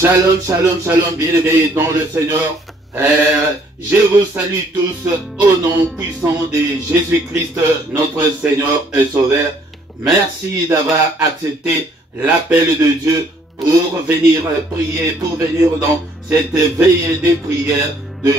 Shalom, shalom, shalom, bien-aimés dans le Seigneur. Je vous salue tous au nom puissant de Jésus-Christ, notre Seigneur et Sauveur. Merci d'avoir accepté l'appel de Dieu pour venir prier, pour venir dans cette veille de prière, de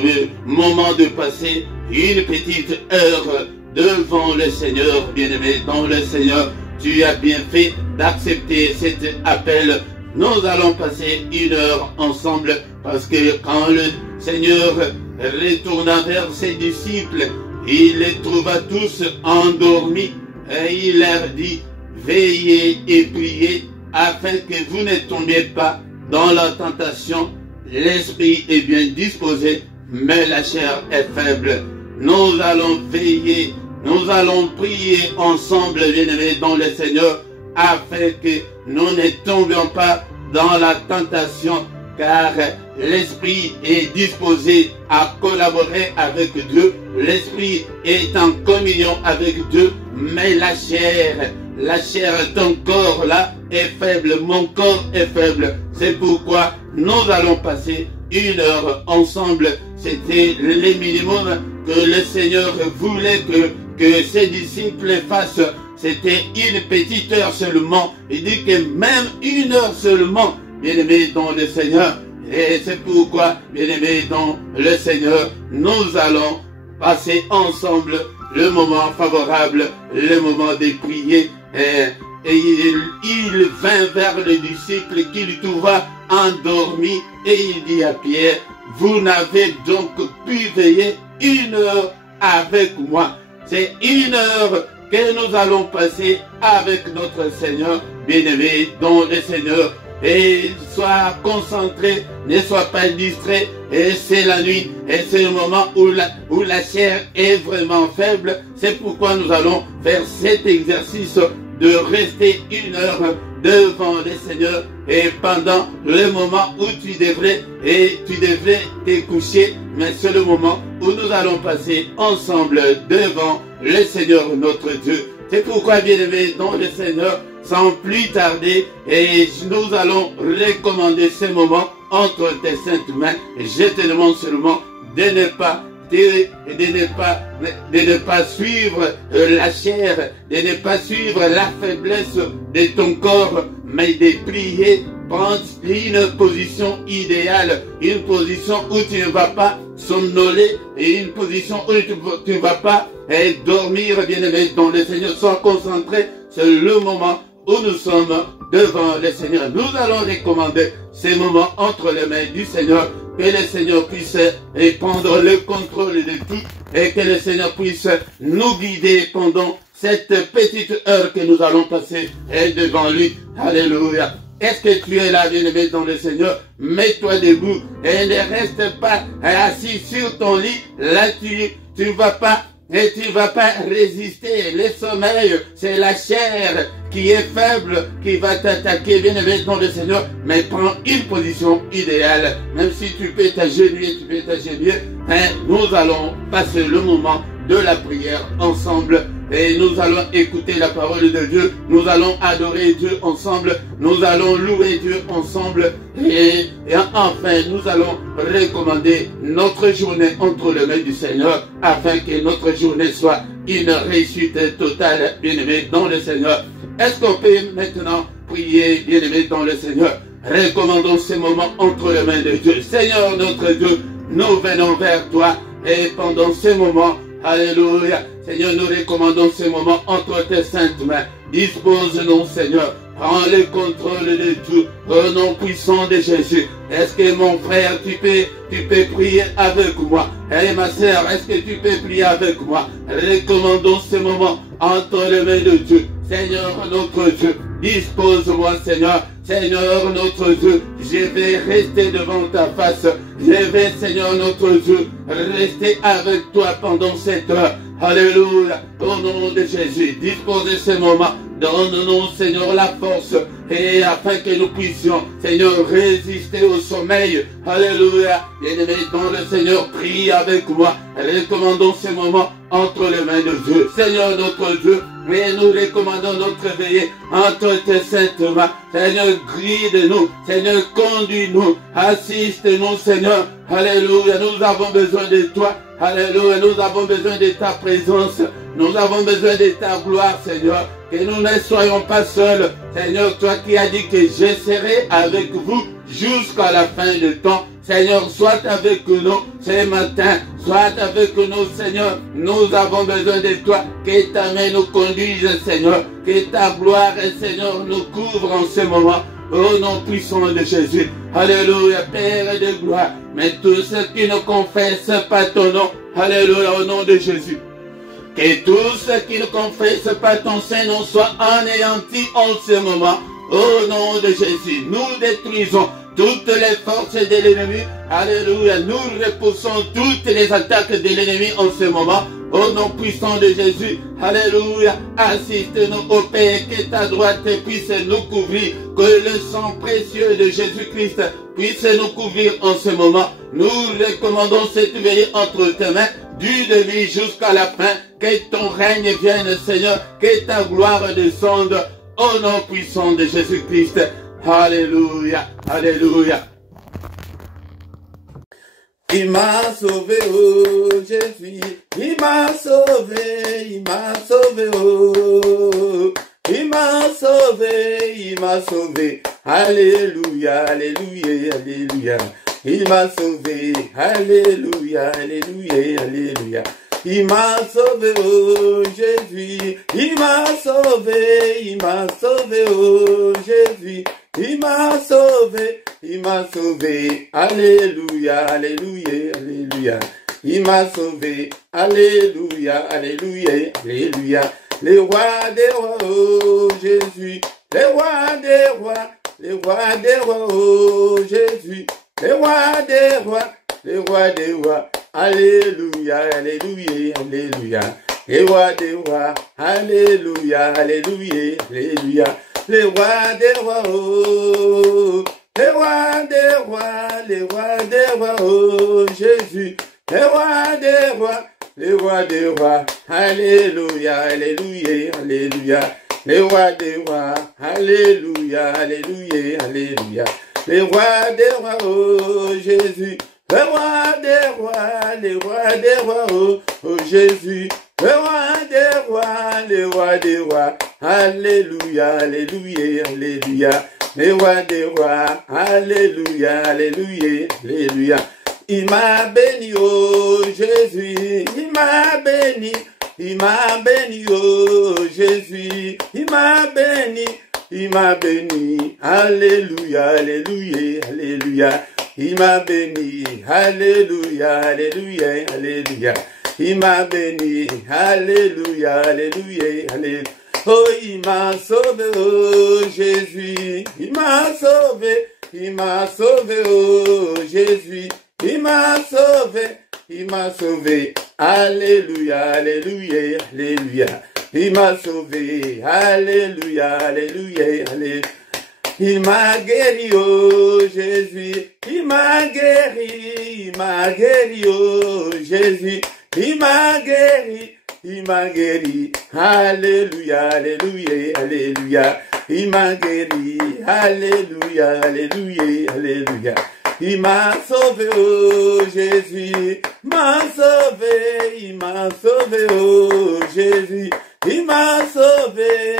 moment de passer une petite heure devant le Seigneur. Bien-aimé dans le Seigneur, tu as bien fait d'accepter cet appel. Nous allons passer une heure ensemble parce que quand le Seigneur retourna vers ses disciples, il les trouva tous endormis et il leur dit: veillez et priez afin que vous ne tombiez pas dans la tentation. L'esprit est bien disposé, mais la chair est faible. Nous allons veiller, nous allons prier ensemble, bien-aimés dans le Seigneur, afin que nous ne tombions pas dans la tentation, car l'esprit est disposé à collaborer avec Dieu, l'esprit est en communion avec Dieu, mais la chair, ton corps là est faible, mon corps est faible. C'est pourquoi nous allons passer une heure ensemble. C'était le minimum que le Seigneur voulait que ses disciples fassent. C'était une petite heure seulement. Il dit que même une heure seulement, bien-aimés dans le Seigneur. Et c'est pourquoi, bien-aimés dans le Seigneur, nous allons passer ensemble le moment favorable, le moment de prier. Et il vint vers le disciple qu'il trouva endormi et il dit à Pierre: vous n'avez donc pu veiller une heure avec moi. C'est une heure que nous allons passer avec notre Seigneur, bien-aimé dans le Seigneur. Et sois concentré, ne sois pas distrait. Et c'est la nuit, et c'est le moment où la chair est vraiment faible. C'est pourquoi nous allons faire cet exercice de rester une heure devant le Seigneur. Et pendant le moment où tu devrais te coucher, mais c'est le moment où nous allons passer ensemble devant le Seigneur notre Dieu. C'est pourquoi, bien-aimés dans le Seigneur, sans plus tarder, et nous allons recommander ce moment entre tes saintes mains. Et je te demande seulement de ne pas suivre la chair, de ne pas suivre la faiblesse de ton corps, mais de prier. Prends une position idéale, une position où tu ne vas pas somnoler et une position où tu ne vas pas dormir, bien-aimé dans le Seigneur. Sois concentré, c'est le moment où nous sommes devant le Seigneur. Nous allons recommander ces moments entre les mains du Seigneur, que le Seigneur puisse prendre le contrôle de tout et que le Seigneur puisse nous guider pendant cette petite heure que nous allons passer devant lui. Alléluia. Est-ce que tu es là, bien-aimé dans le Seigneur? Mets-toi debout et ne reste pas assis sur ton lit. Là, tu ne vas pas résister. Le sommeil, c'est la chair qui est faible, qui va t'attaquer, bien-aimé dans le Seigneur. Mais prends une position idéale. Même si tu peux t'agenouiller, nous allons passer le moment de la prière ensemble. Et nous allons écouter la parole de Dieu. Nous allons adorer Dieu ensemble. Nous allons louer Dieu ensemble. Et enfin, nous allons recommander notre journée entre les mains du Seigneur, afin que notre journée soit une réussite totale, bien-aimé dans le Seigneur. Est-ce qu'on peut maintenant prier, bien-aimé dans le Seigneur? Recommandons ces moments entre les mains de Dieu. Seigneur notre Dieu, nous venons vers toi. Et pendant ces moments, alléluia, Seigneur, nous recommandons ce moment entre tes saintes mains. Dispose-nous, Seigneur. Prends le contrôle de tout. Au nom puissant de Jésus. Est-ce que mon frère, tu peux prier avec moi? Et ma sœur, est-ce que tu peux prier avec moi? Recommandons ce moment entre les mains de Dieu. Seigneur notre Dieu, dispose-moi, Seigneur. Seigneur notre Dieu, je vais rester devant ta face. Je vais, Seigneur notre Dieu, rester avec toi pendant cette heure. Alléluia. Au nom de Jésus, dispose de ce moment. Donne-nous, Seigneur, la force, et afin que nous puissions, Seigneur, résister au sommeil. Alléluia. Bien-aimé dans le Seigneur, prie avec moi. Recommandons ce moment entre les mains de Dieu. Seigneur notre Dieu, Oui, nous recommandons notre veillée entre tes saintes mains. Seigneur, guide-nous. Seigneur, conduis-nous. Assiste-nous, Seigneur. Alléluia, nous avons besoin de toi. Alléluia, nous avons besoin de ta présence. Nous avons besoin de ta gloire, Seigneur. Que nous ne soyons pas seuls. Seigneur, toi qui as dit que je serai avec vous jusqu'à la fin du temps. Seigneur, sois avec nous ce matin. Sois avec nous, Seigneur. Nous avons besoin de toi. Que ta main nous conduise, Seigneur. Que ta gloire, Seigneur, nous couvre en ce moment. Au nom puissant de Jésus. Alléluia, Père de gloire. Mais tous ceux qui ne confessent pas ton nom. Alléluia, au nom de Jésus. Que tous ceux qui ne confessent pas ton Saint-Nom soient anéantis en ce moment. Au nom de Jésus, nous détruisons toutes les forces de l'ennemi. Alléluia, nous repoussons toutes les attaques de l'ennemi en ce moment. Au nom puissant de Jésus, alléluia, assiste-nous au Père, que ta droite puisse nous couvrir, que le sang précieux de Jésus-Christ puisse nous couvrir en ce moment. Nous recommandons cette veillée entre tes mains, du début jusqu'à la fin, que ton règne vienne, Seigneur, que ta gloire descende, au nom puissant de Jésus-Christ. Alléluia, alléluia. Il m'a sauvé, oh Jésus, il m'a sauvé, oh. Il m'a sauvé, alléluia, alléluia, alléluia. Il m'a sauvé, alléluia, alléluia, alléluia. Il m'a sauvé, oh Jésus, il m'a sauvé, oh Jésus. Il m'a sauvé, alléluia, alléluia, alléluia. Il m'a sauvé, alléluia, alléluia, alléluia. Les rois des rois, oh Jésus, les rois des rois, oh Jésus, les rois des rois, alléluia, alléluia, alléluia. Les rois des rois, alléluia, alléluia, alléluia. Les rois des rois, oh, les rois des rois, oh Jésus, les rois des rois, alléluia, alléluia, alléluia. Les rois des rois, alléluia, alléluia, alléluia. Les rois des rois, oh Jésus, les rois des rois, oh Jésus. Le roi des rois, alléluia, alléluia, alléluia. Le roi des rois, alléluia, alléluia, alléluia. Il m'a béni, oh Jésus, il m'a béni, oh Jésus, il m'a béni, alléluia, alléluia, alléluia. Il m'a béni, alléluia, alléluia, alléluia. Il m'a béni, alléluia, alléluia, alléluia. Oh, il m'a sauvé, oh Jésus. Il m'a sauvé, oh Jésus. Il m'a sauvé, alléluia, alléluia, alléluia. Il m'a sauvé, alléluia, alléluia, alléluia. Il m'a guéri, oh Jésus. Il m'a guéri, oh Jésus. Il m'a guéri, alléluia, alléluia, alléluia. Il m'a guéri, alléluia, alléluia, alléluia. Il m'a sauvé, oh Jésus, m'a sauvé, il m'a sauvé, oh Jésus. Il m'a sauvé,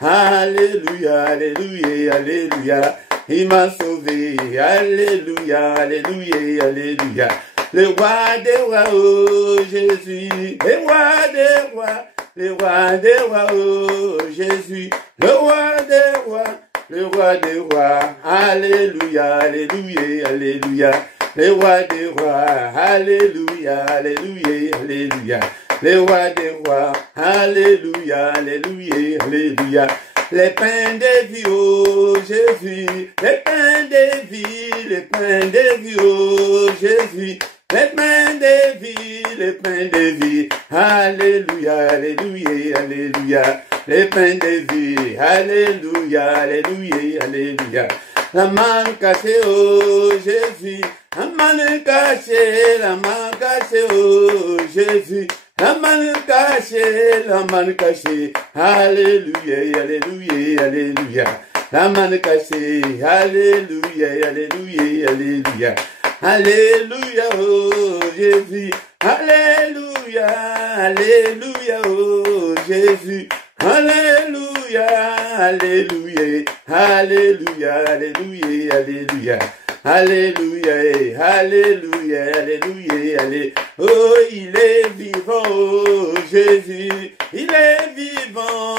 alléluia, alléluia, alléluia. Il m'a sauvé, alléluia, alléluia, alléluia. Le roi des rois, oh Jésus, le roi des rois, oh Jésus, le roi des rois, alléluia, alléluia, alléluia. Le roi des rois, alléluia, alléluia, alléluia. Le roi des rois, alléluia, alléluia, alléluia. Les pains de vie, oh Jésus, les pains de vie, oh Jésus. Les pains de vie, alléluia, alléluia, alléluia. Les pains de vie, alléluia, alléluia, alléluia. La main cachée, oh Jésus, la main cachée, oh Jésus. la manne cachée, la manne cachée. Alléluia, alléluia, alléluia. La manne cachée, alléluia, alléluia, alléluia. Alléluia, oh Jésus. Alléluia, alléluia, oh Jésus. Alléluia, alléluia, alléluia, alléluia, alléluia. Alléluia, alléluia, alléluia, alléluia. Oh, il est vivant, oh Jésus. Il est vivant,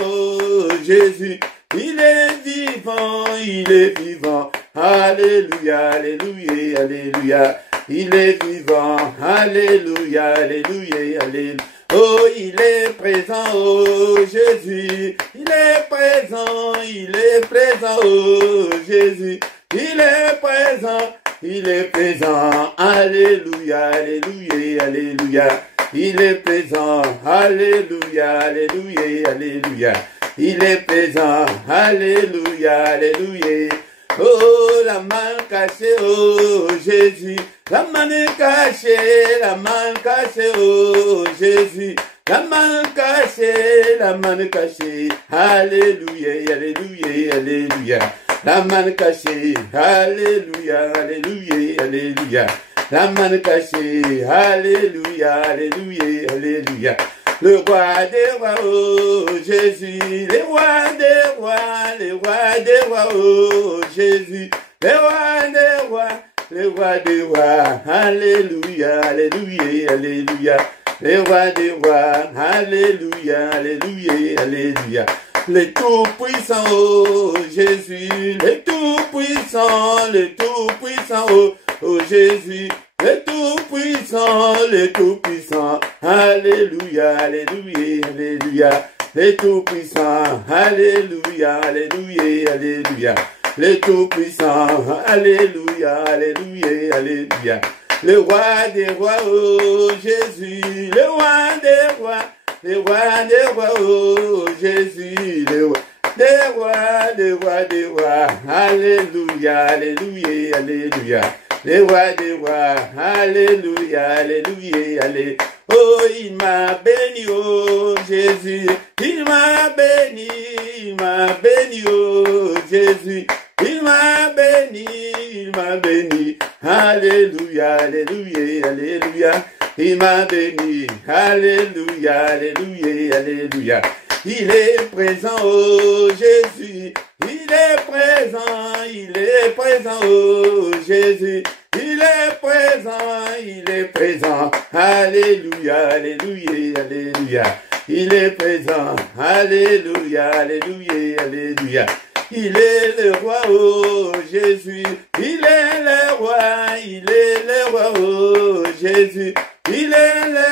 oh Jésus. Il est vivant. Alléluia, alléluia, alléluia. Il est vivant, alléluia, alléluia, alléluia. Oh, il est présent, oh Jésus. Il est présent, oh Jésus. Il est présent, alléluia, alléluia, alléluia. Il est présent, alléluia, alléluia, alléluia. Il est présent, alléluia, alléluia. Oh, la main cachée, oh Jésus. La main cachée, oh Jésus. La main cachée, alléluia, alléluia, alléluia. La main cachée, alléluia, alléluia, alléluia. La main cachée, alléluia, alléluia, alléluia. Le roi des rois, oh Jésus, les rois des rois, oh Jésus, les rois des rois, alléluia, alléluia, alléluia. Les rois des rois, alléluia, alléluia, alléluia. Les tout-puissants, oh Jésus, les tout-puissants, oh Jésus, les tout-puissants, alléluia, alléluia, alléluia. Les tout-puissants, alléluia, alléluia, alléluia. Les tout-puissants, alléluia, alléluia, alléluia. Le roi des rois, oh Jésus, le roi des rois, oh Jésus, le roi des rois, alléluia, alléluia, alléluia. Les rois des rois, alléluia, alléluia, alléluia. Oh, il m'a béni, oh Jésus, il m'a béni, oh Jésus. Il m'a béni, alléluia, alléluia, alléluia. Il m'a béni, alléluia, alléluia, alléluia. Il est présent, oh Jésus. Il est présent, oh Jésus. Il est présent, alléluia, alléluia, alléluia. Il est présent, alléluia, alléluia, alléluia. Il est le roi, oh Jésus. Il est le roi, oh Jésus. Il est le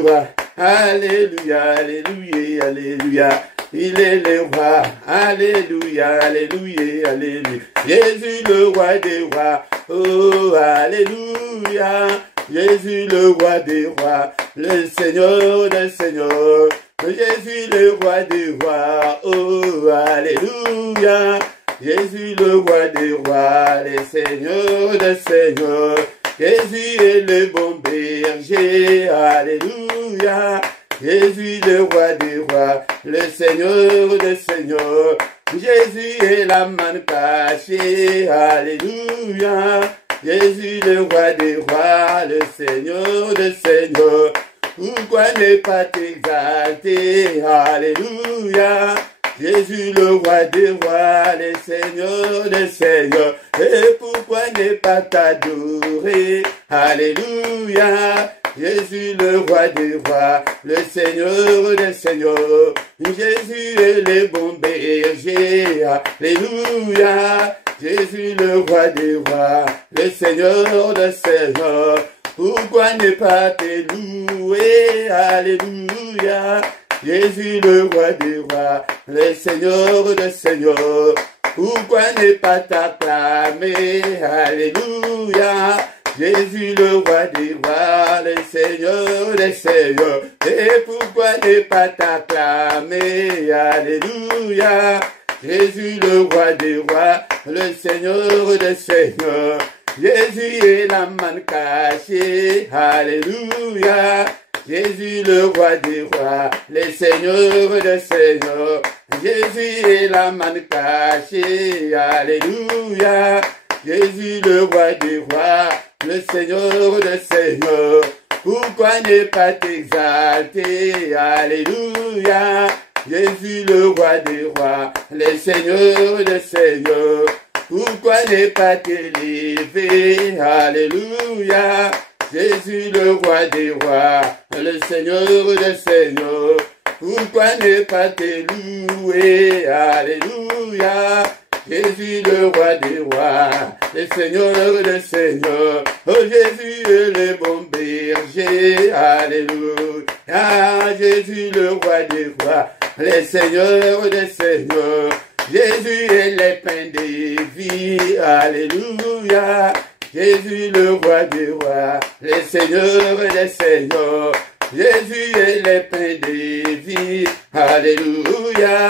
roi, alléluia, alléluia, alléluia. Il est le roi, alléluia, alléluia, alléluia. Jésus le roi des rois, oh alléluia. Jésus le roi des rois, le Seigneur des seigneurs. Jésus le roi des rois, oh alléluia. Jésus le roi des rois, le Seigneur des seigneurs. Jésus est le bon berger, alléluia. Jésus le roi des rois, le Seigneur des seigneurs. Jésus est la manne cachée, alléluia. Jésus le roi des rois, le Seigneur des seigneurs. Pourquoi ne pas t'exalter, alléluia. Jésus le roi des rois, le Seigneur des seigneurs. Et pourquoi ne pas t'adorer, alléluia. Jésus le roi des rois, le Seigneur des seigneurs. Jésus est le bon berger, alléluia. Jésus le roi des rois, le Seigneur des seigneurs. Pourquoi ne pas te louer, alléluia. Jésus le roi des rois, le Seigneur des seigneurs. Pourquoi ne pas t'acclamer, alléluia. Jésus le roi des rois, le Seigneur des seigneurs. Et pourquoi ne pas t'acclamer, alléluia. Jésus le roi des rois, le Seigneur des seigneurs. Jésus est la manne cachée, alléluia. Jésus le roi des rois, le Seigneur des seigneurs. Jésus est la manne cachée, alléluia. Jésus le roi des rois, le Seigneur des seigneurs. Pourquoi ne pas t'exalter, alléluia. Jésus le roi des rois, le Seigneur des seigneurs. Pourquoi ne pas t'élever, alléluia. Jésus le roi des rois, le Seigneur des seigneurs. Pourquoi ne pas te louer, alléluia. Jésus le roi des rois, le Seigneur des seigneurs. Oh Jésus est le bon berger, alléluia. Jésus le roi des rois, le Seigneur des seigneurs. Jésus est le pain de vie, alléluia. Jésus le roi des rois, le Seigneur des seigneurs. Jésus est le pain de vie, alléluia.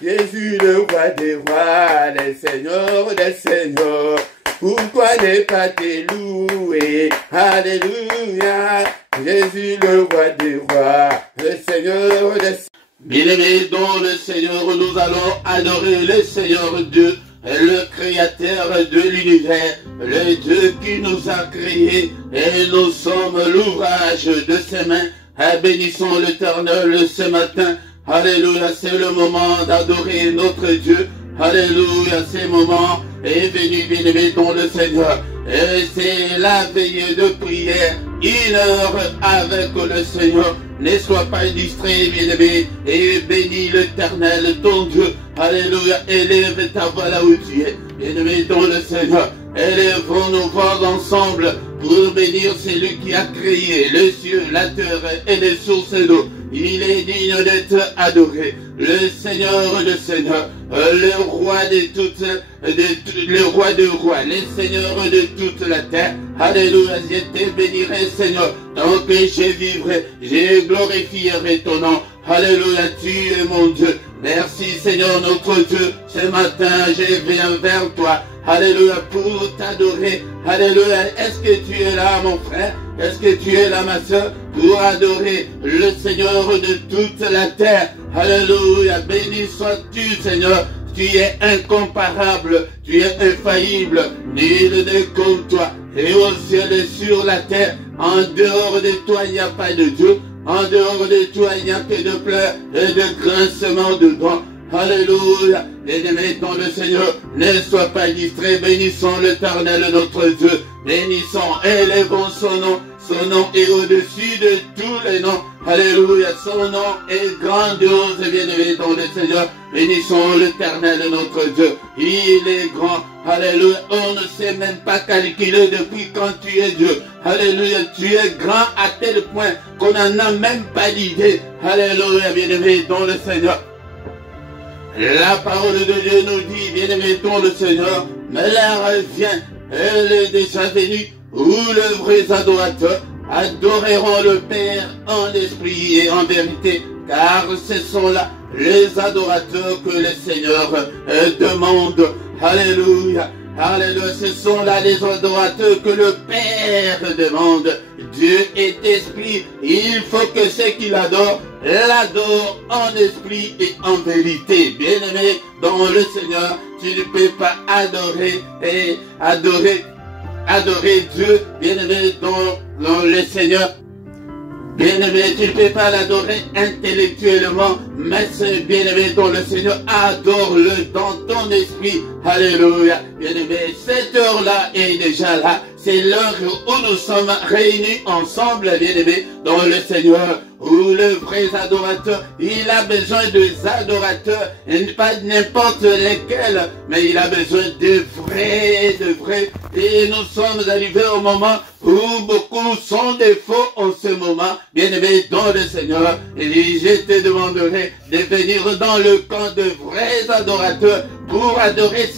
Jésus le roi des rois, le Seigneur des seigneurs. Pourquoi ne pas te louer, alléluia. Jésus le roi des rois, le Seigneur des seigneurs. Bien-aimés dans le Seigneur, nous allons adorer le Seigneur Dieu, le créateur de l'univers, le Dieu qui nous a créés, et nous sommes l'ouvrage de ses mains. Bénissons l'Éternel ce matin. Alléluia, c'est le moment d'adorer notre Dieu. Alléluia, ce moment est venu, bien-aimé dans le Seigneur. Et c'est la veille de prière, une heure avec le Seigneur. Ne sois pas distrait, bien-aimé, et bénis l'Éternel, ton Dieu. Alléluia, élève ta voix là où tu es, bien-aimé dans le Seigneur. Élevons nos voix ensemble pour bénir celui qui a créé les cieux, la terre et les sources d'eau. Il est digne d'être adoré. Le Seigneur de Seigneurs, le roi de toutes, le roi de rois, le Seigneur de toute la terre. Alléluia, je te bénirai, Seigneur. Tant que je vivrai, je glorifierai ton nom. Alléluia, tu es mon Dieu. Merci, Seigneur, notre Dieu. Ce matin, je viens vers toi. Alléluia, pour t'adorer. Alléluia, est-ce que tu es là, mon frère? Est-ce que tu es là, ma soeur, pour adorer le Seigneur de toute la terre? Alléluia, béni sois-tu, Seigneur. Tu es incomparable, tu es infaillible, nul n'est comme toi. Et au ciel et sur la terre, en dehors de toi, il n'y a pas de Dieu. En dehors de toi, il n'y a que de pleurs et de grincements de dents. Alléluia. Bien-aimés dans le Seigneur, ne sois pas distrait. Bénissons l'Éternel, notre Dieu. Bénissons, élevons son nom. Son nom est au-dessus de tous les noms. Alléluia. Son nom est grandiose, bien-aimé dans le Seigneur. Bénissons l'Éternel, notre Dieu. Il est grand. Alléluia. On ne sait même pas calculer depuis quand tu es Dieu. Alléluia. Tu es grand à tel point qu'on n'en a même pas l'idée. Alléluia, bien-aimé dans le Seigneur. La parole de Dieu nous dit, bien-aimé dans le Seigneur, mais l'heure vient, elle est déjà venue, où les vrais adorateurs adoreront le Père en esprit et en vérité, car ce sont là les adorateurs que le Seigneur demande. Alléluia. Alléluia, ce sont là les adorateurs que le Père demande. Dieu est esprit, il faut que ceux qui l'adorent, l'adorent en esprit et en vérité. Bien-aimé dans le Seigneur, tu ne peux pas adorer et adorer Dieu, bien-aimé dans le Seigneur. Bien-aimé, tu ne peux pas l'adorer intellectuellement, mais c'est bien-aimé dans le Seigneur, adore-le dans ton esprit. Alléluia. Bien-aimé, cette heure-là est déjà là. C'est l'heure où nous sommes réunis ensemble, bien-aimés, dans le Seigneur, où le vrai adorateur, il a besoin de adorateurs, et pas n'importe lesquels, mais il a besoin de vrais. Et nous sommes arrivés au moment où beaucoup sont des faux en ce moment, bien-aimés, dans le Seigneur. Et je te demanderai de venir dans le camp de vrais adorateurs, pour adorer.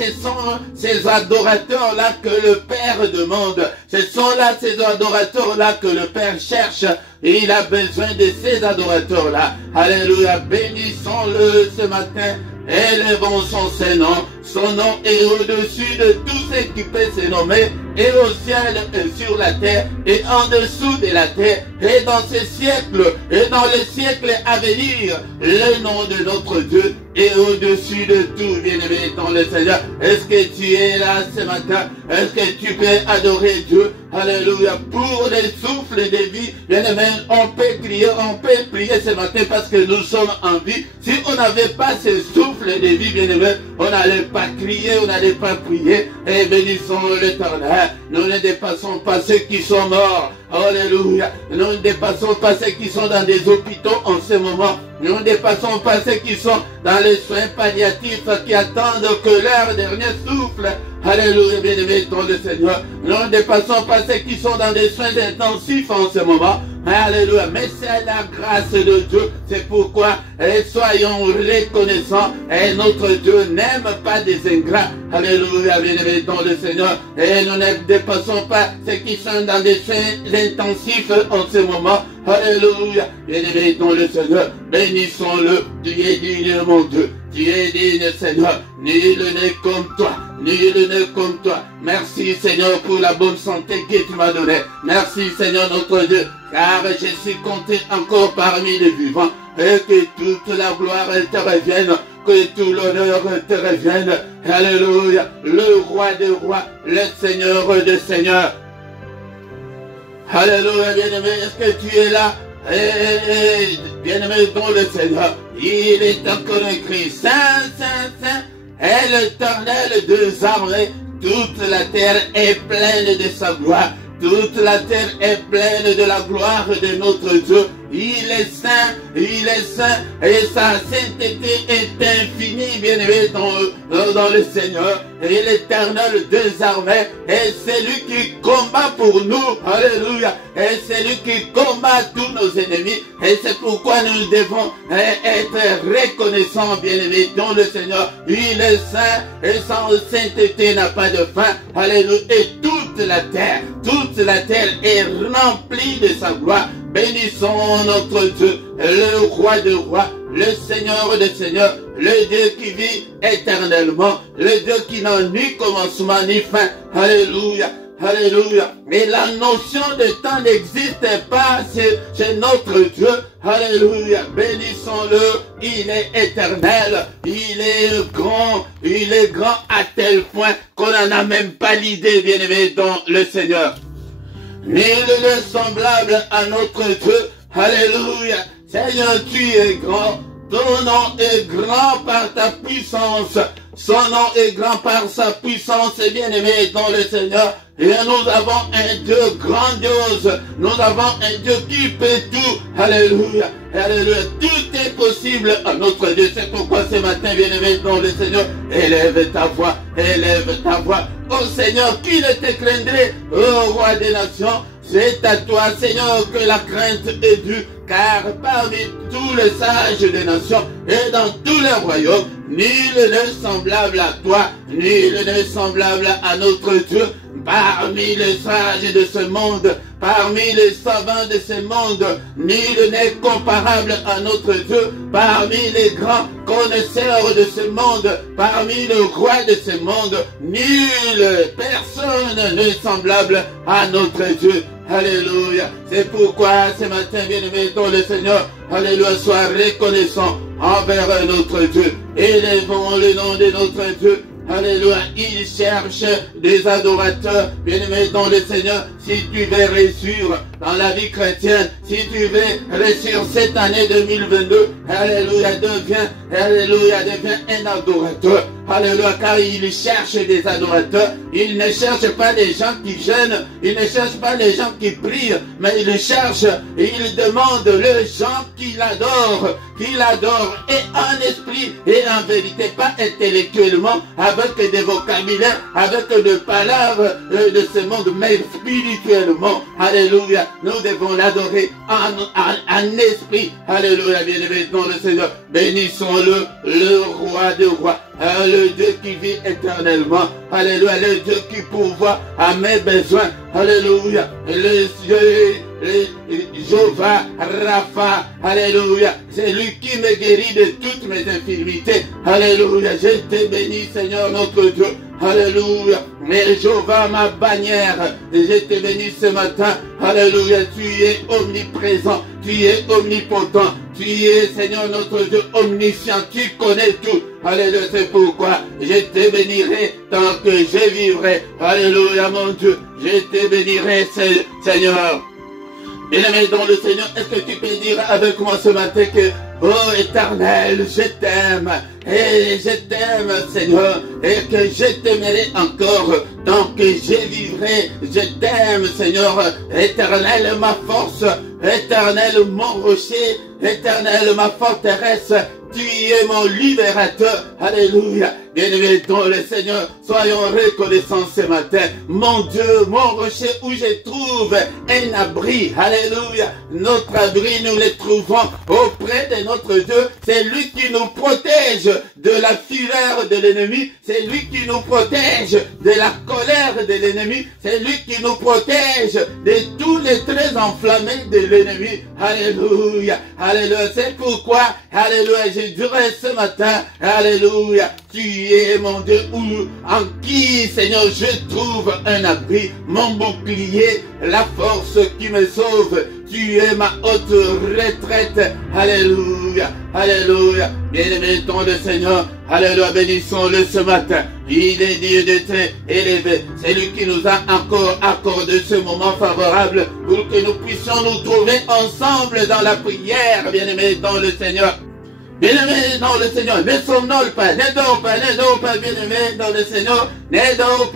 Ces adorateurs-là que le Père demande. Ce sont là ces adorateurs-là que le Père cherche. Et il a besoin de ces adorateurs-là. Alléluia. Bénissons-le ce matin. Élevons son nom. Son nom est au-dessus de tout ce qui peut se nommer et au ciel et sur la terre, et en dessous de la terre, et dans ces siècles, et dans les siècles à venir, le nom de notre Dieu est au-dessus de tout, bien-aimé dans le Seigneur. Est-ce que tu es là ce matin? Est-ce que tu peux adorer Dieu? Alléluia. Pour les souffles de vie, bien-aimé, on peut prier ce matin parce que nous sommes en vie. Si on n'avait pas ce souffle de vie, bien-aimé, on n'allait pas crier, on n'allait pas prier. Et bénissons l'Éternel. Nous ne dépassons pas ceux qui sont morts. Alléluia. Nous ne dépassons pas ceux qui sont dans des hôpitaux en ce moment. Nous ne dépassons pas ceux qui sont dans les soins palliatifs qui attendent que leur dernier souffle. Alléluia, bien-aimé dans le Seigneur. Nous ne dépassons pas ceux qui sont dans des soins intensifs en ce moment. Alléluia, mais c'est la grâce de Dieu. C'est pourquoi soyons reconnaissants. Et notre Dieu n'aime pas des ingrats. Alléluia, bien-aimé dans le Seigneur. Et nous ne dépassons pas ceux qui sont dans des soins intensifs en ce moment. Alléluia, bien-aimé dans le Seigneur. Bénissons-le. Tu es digne, mon Dieu. Tu es digne, Seigneur. Nul n'est comme toi. Nul n'est comme toi. Merci, Seigneur, pour la bonne santé que tu m'as donnée. Merci, Seigneur, notre Dieu. Car je suis compté encore parmi les vivants. Et que toute la gloire te revienne. Que tout l'honneur te revienne. Alléluia. Le roi des rois. Le Seigneur des seigneurs. Alléluia, bien-aimé. Est-ce que tu es là? Bien-aimé dans le Seigneur. Il est encore écrit. Saint, Saint, Saint. Et l'Éternel des armées. Toute la terre est pleine de sa gloire. Toute la terre est pleine de la gloire de notre Dieu. Il est saint, et sa sainteté est infinie, bien-aimé dans le Seigneur. Et l'Éternel des armées est celui qui combat pour nous. Alléluia. Et celui qui combat tous nos ennemis. Et c'est pourquoi nous devons être reconnaissants, bien-aimé dans le Seigneur. Il est saint, et sa sainteté n'a pas de fin. Alléluia. Et toute la terre est remplie de sa gloire. Bénissons notre Dieu, le roi des rois, le Seigneur des seigneurs, le Dieu qui vit éternellement, le Dieu qui n'a ni commencement ni fin. Alléluia. Alléluia. Mais la notion de temps n'existe pas chez notre Dieu. Alléluia. Bénissons-le. Il est éternel. Il est grand à tel point qu'on n'en a même pas l'idée, bien-aimé, dans le Seigneur. Nul n'est semblable à notre Dieu. Alléluia. Seigneur, tu es grand. Ton nom est grand par ta puissance. Son nom est grand par sa puissance, bien-aimé dans le Seigneur. Et nous avons un Dieu grandiose. Nous avons un Dieu qui peut tout. Alléluia. Alléluia. Tout est possible à notre Dieu. C'est pourquoi ce matin, bien-aimé dans le Seigneur, élève ta voix. Élève ta voix. Oh Seigneur, qui ne te craindrait, ô roi des nations? C'est à toi, Seigneur, que la crainte est due. Car parmi tous les sages des nations et dans tous les royaumes, nul n'est semblable à toi, nul n'est semblable à notre Dieu. Parmi les sages de ce monde, parmi les savants de ce monde, nul n'est comparable à notre Dieu. Parmi les grands connaisseurs de ce monde, parmi les rois de ce monde, personne n'est semblable à notre Dieu. Alléluia. C'est pourquoi ce matin, bien-aimé dans le Seigneur, alléluia, sois reconnaissant envers notre Dieu. Élevons le nom de notre Dieu. Alléluia, il cherche des adorateurs, bien-aimés dans le Seigneur. Si tu veux réussir dans la vie chrétienne, si tu veux réussir cette année 2022, alléluia, deviens un adorateur. Alléluia, car il cherche des adorateurs. Il ne cherche pas les gens qui jeûnent, il ne cherche pas les gens qui prient, mais il cherche et il demande les gens qui l'adorent et en esprit et en vérité, pas intellectuellement, avec des vocabulaires, avec des palabres de ce monde, mais spirituellement. Alléluia, nous devons l'adorer en esprit. Alléluia, bien-aimé dans le Seigneur. Bénissons-le, le roi des rois. Le Dieu qui vit éternellement. Alléluia. Le Dieu qui pourvoit à mes besoins. Alléluia. Le Dieu, Jéhovah, Rapha. Alléluia. C'est lui qui me guérit de toutes mes infirmités. Alléluia. Je te bénis, Seigneur notre Dieu. Alléluia. Mais Jéhovah, ma bannière, je te bénis ce matin. Alléluia. Tu es omniprésent. Tu es omnipotent. Tu es, Seigneur, notre Dieu omniscient. Tu connais tout. Alléluia. C'est pourquoi je te bénirai tant que je vivrai. Alléluia, mon Dieu. Je te bénirai, Seigneur. Bien-aimé dans le Seigneur, est-ce que tu peux dire avec moi ce matin que, oh Éternel, je t'aime, et je t'aime Seigneur, et que je t'aimerai encore tant que je vivrai. Je t'aime Seigneur, Éternel ma force, Éternel mon rocher, Éternel ma forteresse. Tu es mon libérateur. Alléluia. Bien-aimé dans le Seigneur, soyons reconnaissants ce matin. Mon Dieu, mon rocher où je trouve un abri. Alléluia. Notre abri, nous le trouvons auprès de notre Dieu. C'est lui qui nous protège de la fureur de l'ennemi. C'est lui qui nous protège de la colère de l'ennemi. C'est lui qui nous protège de tous les traits enflammés de l'ennemi. Alléluia. Alléluia. C'est pourquoi, alléluia, je dirais ce matin, alléluia, tu es mon Dieu, en qui, Seigneur, je trouve un abri, mon bouclier, la force qui me sauve. Tu es ma haute retraite. Alléluia. Alléluia. Bien-aimé dans le Seigneur. Alléluia. Bénissons-le ce matin. Il est Dieu de très élevé. C'est lui qui nous a encore accordé ce moment favorable pour que nous puissions nous trouver ensemble dans la prière. Bien-aimé dans le Seigneur. Bien-aimé dans le Seigneur, ne somnole pas, ne dors pas, bien-aimé dans le Seigneur, ne dors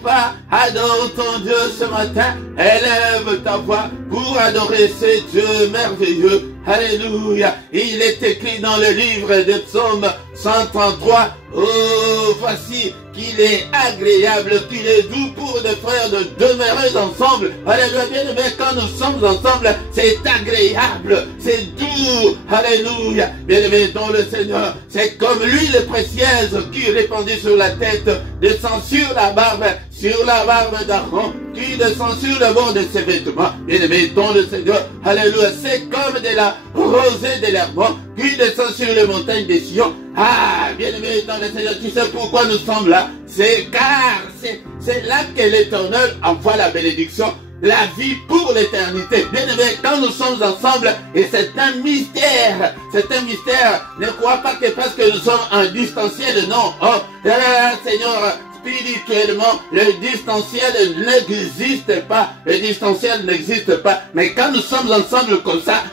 pas, adore ton Dieu ce matin, élève ta voix pour adorer ce Dieu merveilleux. Alléluia. Il est écrit dans le livre de Psaume 133, oh, voici qu'il est agréable, qu'il est doux pour des frères de demeurer ensemble. Alléluia, bien-aimé, quand nous sommes ensemble, c'est agréable, c'est doux. Alléluia, bien-aimé dans le Seigneur. C'est comme l'huile précieuse qui répandue sur la tête, descend sur la barbe d'Aaron, qui descend sur le bord de ses vêtements. Bien-aimé dans le Seigneur. Alléluia, c'est comme de la rosée de l'Hermon qui descend sur les montagnes des Sion. Ah, bien-aimé dans le Seigneur, tu sais pourquoi nous sommes là? C'est car c'est là que l'Éternel envoie la bénédiction, la vie pour l'éternité. Bien-aimé, quand nous sommes ensemble, et c'est un mystère, ne crois pas que parce que nous sommes en distanciel, non. Oh, Seigneur, spirituellement, le distanciel n'existe pas. Le distanciel n'existe pas. Mais quand nous sommes ensemble comme ça,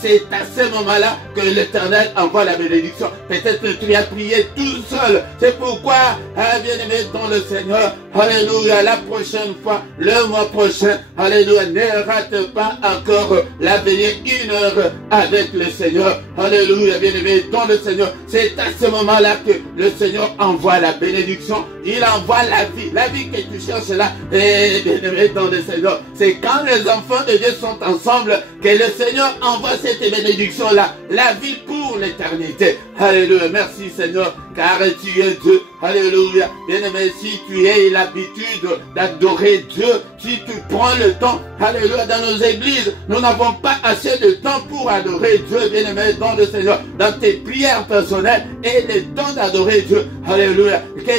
c'est à ce moment-là que l'Éternel envoie la bénédiction. Peut-être que tu as prié tout seul. C'est pourquoi, bien-aimé dans le Seigneur, alléluia, la prochaine fois, le mois prochain, alléluia, ne rate pas encore la veillée 1 heure avec le Seigneur. Alléluia, bien-aimé dans le Seigneur. C'est à ce moment-là que le Seigneur envoie la bénédiction. Il envoie la vie que tu cherches là. Et bien-aimé dans le Seigneur, c'est quand les enfants de Dieu sont ensemble que le Seigneur envoie cette bénédiction là, la vie pour l'éternité. Alléluia, merci Seigneur, car tu es Dieu. Alléluia, bien-aimé, si tu as l'habitude d'adorer Dieu, si tu prends le temps, alléluia, dans nos églises, nous n'avons pas assez de temps pour adorer Dieu, bien-aimé dans le Seigneur, dans tes prières personnelles et le temps d'adorer Dieu. Alléluia, que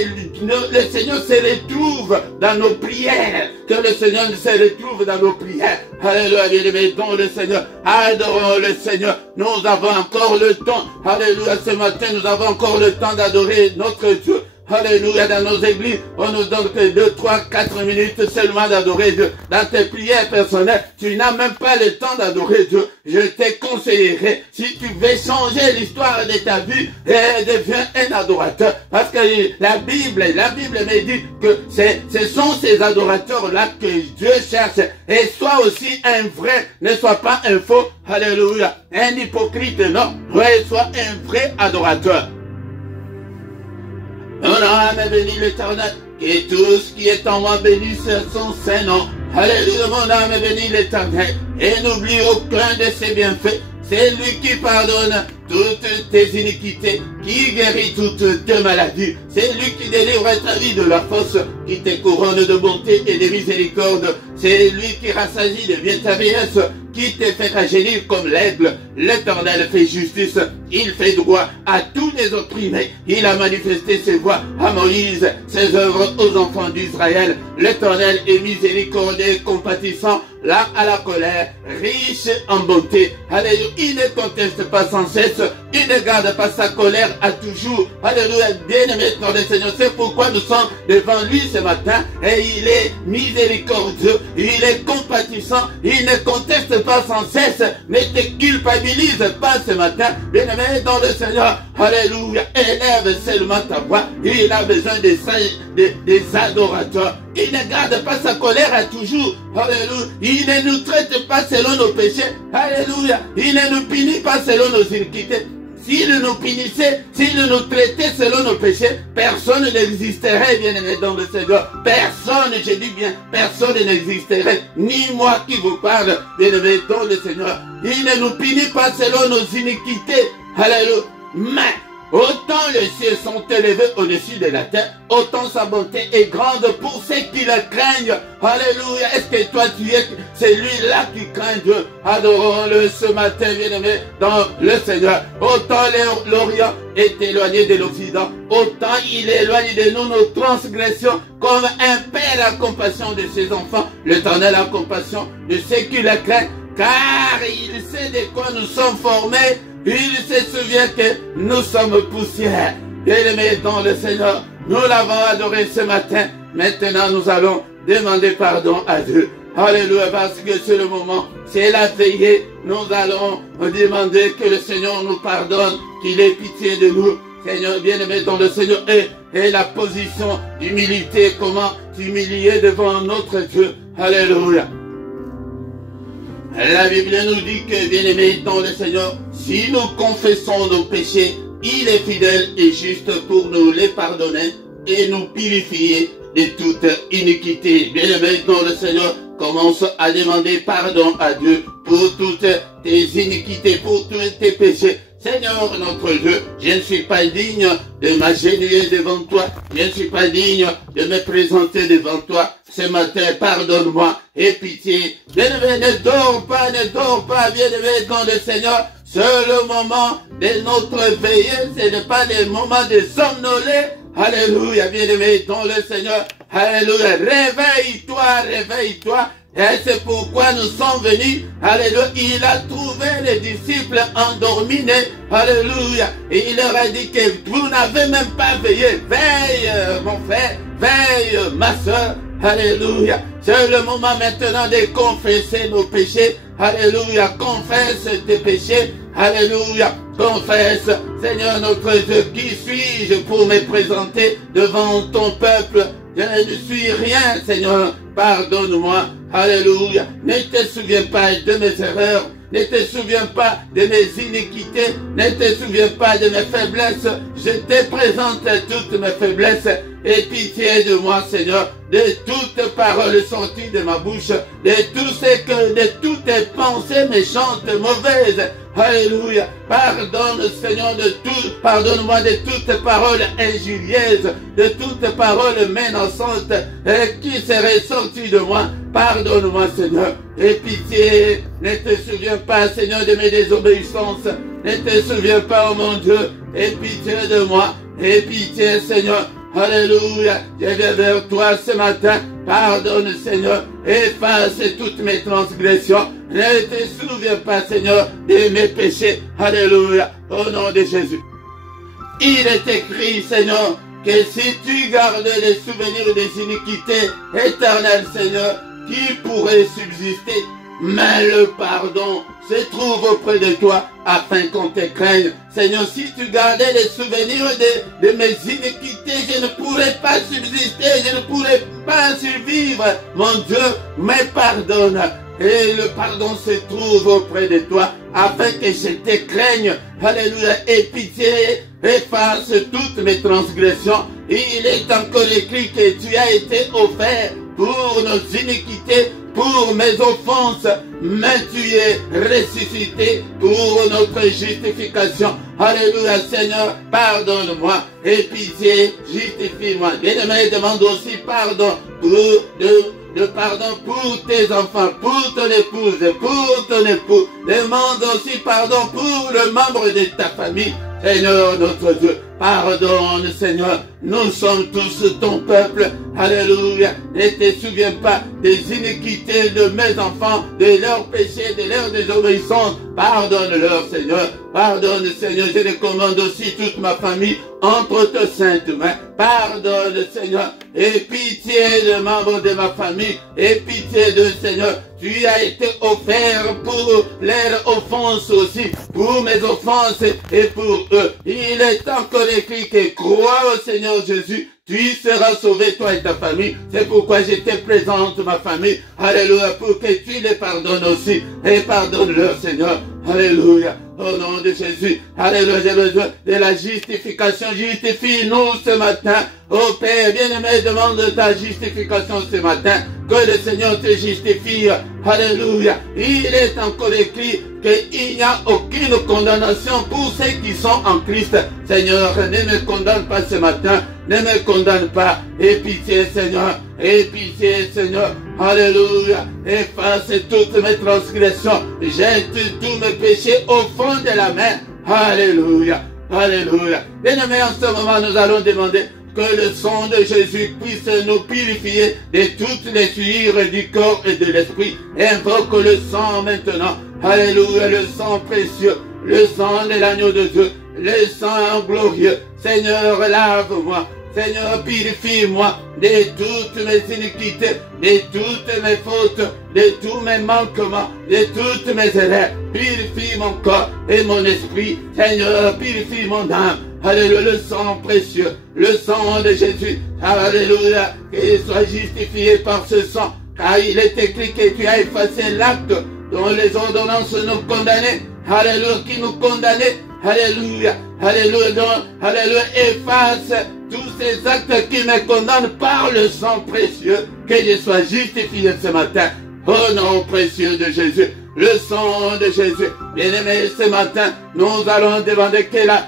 le Seigneur se retrouve dans nos prières, que le Seigneur se retrouve dans nos prières. Alléluia, bien-aimé dans le Seigneur, adorons le Seigneur. Nous avons encore le temps, alléluia, ce matin, nous avons encore le temps d'adorer notre Dieu. Alléluia, dans nos églises, on nous donne que 2, 3, 4 minutes seulement d'adorer Dieu. Dans tes prières personnelles, tu n'as même pas le temps d'adorer Dieu. Je te conseillerais, si tu veux changer l'histoire de ta vie, deviens un adorateur. Parce que la Bible me dit que ce sont ces adorateurs-là que Dieu cherche. Et sois aussi un vrai, ne sois pas un faux. Alléluia. Un hypocrite, non. Ouais, sois un vrai adorateur. Mon âme bénit l'Éternel, et tout ce qui est en moi bénisse son saint nom. Alléluia, mon âme bénit l'Éternel, et n'oublie aucun de ses bienfaits. C'est lui qui pardonne toutes tes iniquités, qui guérit toutes tes maladies. C'est lui qui délivre ta vie de la fosse, qui te couronne de bonté et de miséricorde. C'est lui qui rassasie de bien ta vieillesse, qui te fait rajeunir comme l'aigle. L'Éternel fait justice, il fait droit à tous les opprimés. Il a manifesté ses voies à Moïse, ses œuvres aux enfants d'Israël. L'Éternel est miséricordieux et compatissant, là à la colère, riche en bonté. Alléluia, il ne conteste pas sans cesse, il ne garde pas sa colère à toujours. Alléluia, bien-aimé dans le Seigneur, c'est pourquoi nous sommes devant lui ce matin, et il est miséricordieux, il est compatissant, il ne conteste pas sans cesse, ne te culpabilise pas ce matin, bien-aimé dans le Seigneur. Alléluia, élève seulement ta voix, il a besoin des adorateurs. Il ne garde pas sa colère à toujours. Alléluia. Il ne nous traite pas selon nos péchés. Alléluia. Il ne nous punit pas selon nos iniquités. S'il nous punissait, s'il nous traitait selon nos péchés, personne n'existerait, bien-aimé dans le Seigneur. Personne, je dis bien, personne n'existerait. Ni moi qui vous parle, bien-aimé dans le Seigneur. Il ne nous punit pas selon nos iniquités. Alléluia. Mais autant les cieux sont élevés au-dessus de la terre, autant sa bonté est grande pour ceux qui le craignent. Alléluia. Est-ce que toi tu es celui-là qui craint Dieu? Adorons-le ce matin, bien-aimé, dans le Seigneur. Autant l'Orient est éloigné de l'Occident, autant il éloigne de nous nos transgressions, comme un père a compassion de ses enfants. L'Éternel a compassion de ceux qui le craignent, car il sait de quoi nous sommes formés. Il se souvient que nous sommes poussière. Bien-aimés dans le Seigneur, nous l'avons adoré ce matin. Maintenant, nous allons demander pardon à Dieu. Alléluia, parce que c'est le moment, c'est la veillée. Nous allons demander que le Seigneur nous pardonne, qu'il ait pitié de nous. Seigneur, bien-aimé dans le Seigneur, et la position d'humilité, comment s'humilier devant notre Dieu. Alléluia. La Bible nous dit que, bien-aimés dans le Seigneur, si nous confessons nos péchés, il est fidèle et juste pour nous les pardonner et nous purifier de toute iniquité. Bien-aimés dans le Seigneur, commence à demander pardon à Dieu pour toutes tes iniquités, pour tous tes péchés. Seigneur notre Dieu, je ne suis pas digne de m'agenouiller devant toi. Je ne suis pas digne de me présenter devant toi. Ce matin, pardonne-moi et pitié. Bien-aimé, ne dors pas, bien-aimé dans le Seigneur. C'est le moment de notre veillée, ce n'est pas le moment de somnoler. Alléluia, bien-aimé dans le Seigneur. Alléluia, réveille-toi, réveille-toi. Et c'est pourquoi nous sommes venus. Alléluia. Il a trouvé les disciples endormis. Alléluia. Et il leur a dit que vous n'avez même pas veillé. Veille, mon frère. Veille, ma soeur. Alléluia. C'est le moment maintenant de confesser nos péchés. Alléluia. Confesse tes péchés. Alléluia. Confesse, Seigneur notre Dieu, qui suis-je pour me présenter devant ton peuple? Je ne suis rien, Seigneur. Pardonne-moi. Alléluia. Ne te souviens pas de mes erreurs. Ne te souviens pas de mes iniquités. Ne te souviens pas de mes faiblesses. Je te présente toutes mes faiblesses. Et pitié de moi, Seigneur, de toutes paroles sorties de ma bouche, de toutes tes pensées méchantes, mauvaises. Alléluia. Pardonne, Seigneur, de tout. Pardonne-moi de toutes paroles injurieuses, de toutes paroles menaçantes qui seraient sorties de moi. Pardonne-moi, Seigneur. Et pitié, ne te souviens pas, Seigneur, de mes désobéissances. Ne te souviens pas, oh mon Dieu. Et pitié de moi. Et pitié, Seigneur. Alléluia. Je viens vers toi ce matin. Pardonne, Seigneur. Efface toutes mes transgressions. Ne te souviens pas, Seigneur, de mes péchés. Alléluia. Au nom de Jésus. Il est écrit, Seigneur, que si tu gardes les souvenirs des iniquités, éternel Seigneur, qui pourrait subsister? Mais le pardon se trouve auprès de toi afin qu'on te craigne. Seigneur, si tu gardais les souvenirs de mes iniquités, je ne pourrais pas subsister, je ne pourrais pas survivre. Mon Dieu, me pardonne. Et le pardon se trouve auprès de toi afin que je te craigne. Alléluia. Et pitié, efface toutes mes transgressions. Il est encore écrit que tu as été offert pour nos iniquités, pour mes offenses, mais tu es ressuscité pour notre justification. Alléluia, Seigneur, pardonne-moi et pitié, justifie-moi. Bien-aimé, demande aussi pardon de pardon pour tes enfants, pour ton épouse, pour ton époux. Demande aussi pardon pour le membre de ta famille. Seigneur notre Dieu, pardonne Seigneur, nous sommes tous ton peuple, alléluia. Ne te souviens pas des iniquités de mes enfants, de leurs péchés, de leur désobéissance. Pardonne-leur Seigneur, pardonne Seigneur, je les commande aussi toute ma famille entre tes saintes mains. Pardonne Seigneur, et pitié de membres de ma famille, et pitié de Seigneur. Tu as été offert pour leurs offenses aussi, pour mes offenses et pour eux. Il est encore écrit que crois au Seigneur Jésus, tu seras sauvé, toi et ta famille. C'est pourquoi je te présente ma famille. Alléluia, pour que tu les pardonnes aussi. Et pardonne-leur, Seigneur. Alléluia. Au nom de Jésus. Alléluia, j'ai besoin de la justification. Justifie-nous ce matin. Oh Père, bien-aimé, demande ta justification ce matin. Que le Seigneur te justifie. Alléluia. Il est encore écrit qu'il n'y a aucune condamnation pour ceux qui sont en Christ. Seigneur, ne me condamne pas ce matin. Ne me condamne pas. Aie pitié, Seigneur. Aie pitié, Seigneur. Alléluia. Efface toutes mes transgressions. Jette tous mes péchés au fond de la mer. Alléluia. Alléluia. Bien-aimés, en ce moment, nous allons demander que le sang de Jésus puisse nous purifier de toutes les souillures du corps et de l'esprit. Invoque le sang maintenant. Alléluia, le sang précieux, le sang de l'agneau de Dieu, le sang glorieux. Seigneur, lave-moi. Seigneur, purifie-moi de toutes mes iniquités, de toutes mes fautes, de tous mes manquements, de toutes mes erreurs. Purifie mon corps et mon esprit. Seigneur, purifie mon âme. Alléluia, le sang précieux, le sang de Jésus. Alléluia, qu'il soit justifié par ce sang. Car il est écrit que tu as effacé l'acte dont les ordonnances nous condamnaient. Alléluia, qui nous condamnaient. Alléluia, alléluia, alléluia, efface tous ces actes qui me condamnent par le sang précieux, que je sois justifié ce matin. Au nom précieux de Jésus, le sang de Jésus. Bien-aimés, ce matin, nous allons demander que la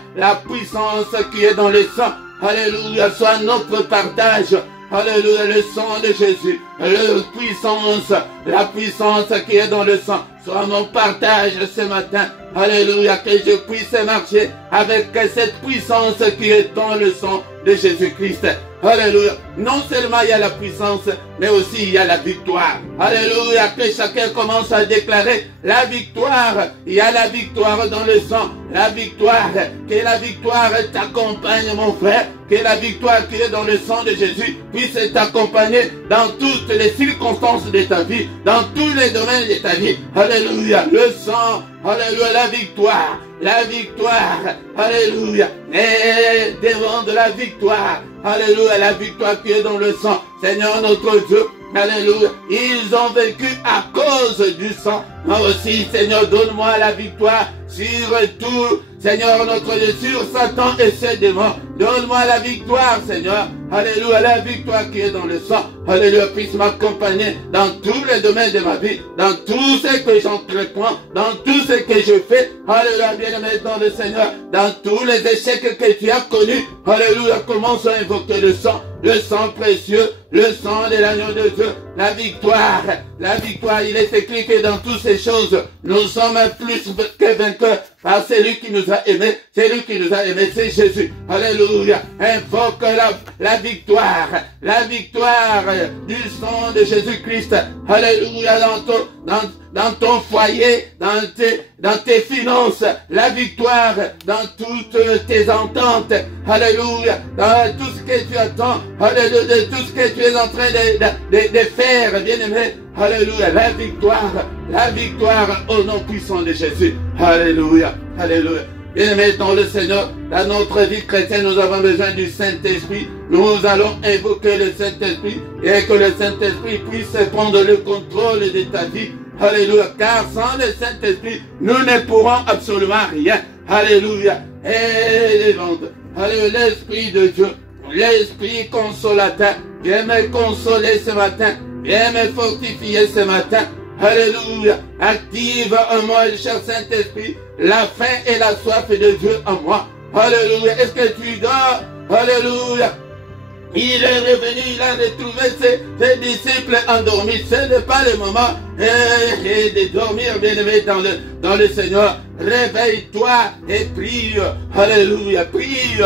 puissance qui est dans le sang, alléluia, soit notre partage. Alléluia, le sang de Jésus, la puissance qui est dans le sang, soit mon partage ce matin. Alléluia, que je puisse marcher avec cette puissance qui est dans le sang de Jésus-Christ. Alléluia. Non seulement il y a la puissance, mais aussi il y a la victoire. Alléluia. Que chacun commence à déclarer la victoire. Il y a la victoire dans le sang. La victoire. Que la victoire t'accompagne, mon frère. Que la victoire qui est dans le sang de Jésus puisse t'accompagner dans toutes les circonstances de ta vie, dans tous les domaines de ta vie. Alléluia. Le sang. Alléluia. La victoire. La victoire. Alléluia. Et demande la victoire. Alléluia, la victoire qui est dans le sang. Seigneur notre Dieu, alléluia. Ils ont vécu à cause du sang. Moi aussi, Seigneur, donne-moi la victoire sur tout, Seigneur notre Dieu, sur Satan et ses démons. Donne-moi la victoire, Seigneur. Alléluia, la victoire qui est dans le sang. Alléluia, puisse m'accompagner dans tous les domaines de ma vie, dans tout ce que j'entreprends, dans tout ce que je fais. Alléluia, bien-aimé dans le Seigneur, dans tous les échecs que tu as connus. Alléluia, commence à invoquer le sang précieux, le sang de l'agneau de Dieu, la victoire, il est écrit que dans toutes ces choses, nous sommes plus que vainqueurs par celui qui nous a aimés, c'est Jésus. Alléluia, invoque la victoire du sang de Jésus-Christ. Alléluia, dans ton foyer, dans tes finances, la victoire dans toutes tes ententes. Alléluia, dans tout ce que tu attends. Alléluia, de tout ce que tu es en train de faire, bien-aimé. Alléluia, la victoire au nom puissant de Jésus. Alléluia, alléluia. Bien-aimés dans le Seigneur, dans notre vie chrétienne, nous avons besoin du Saint-Esprit. Nous allons invoquer le Saint-Esprit et que le Saint-Esprit puisse prendre le contrôle de ta vie. Alléluia, car sans le Saint-Esprit, nous ne pourrons absolument rien. Alléluia, et alléluia, l'Esprit de Dieu, l'Esprit consolateur, viens me consoler ce matin, viens me fortifier ce matin. Alléluia, active en moi, cher Saint-Esprit, la faim et la soif de Dieu en moi. Alléluia, est-ce que tu dors? Alléluia. Il est revenu, il a retrouvé ses disciples endormis. Ce n'est pas le moment de dormir, bien-aimé, dans le Seigneur. Réveille-toi et prie. Alléluia, prie.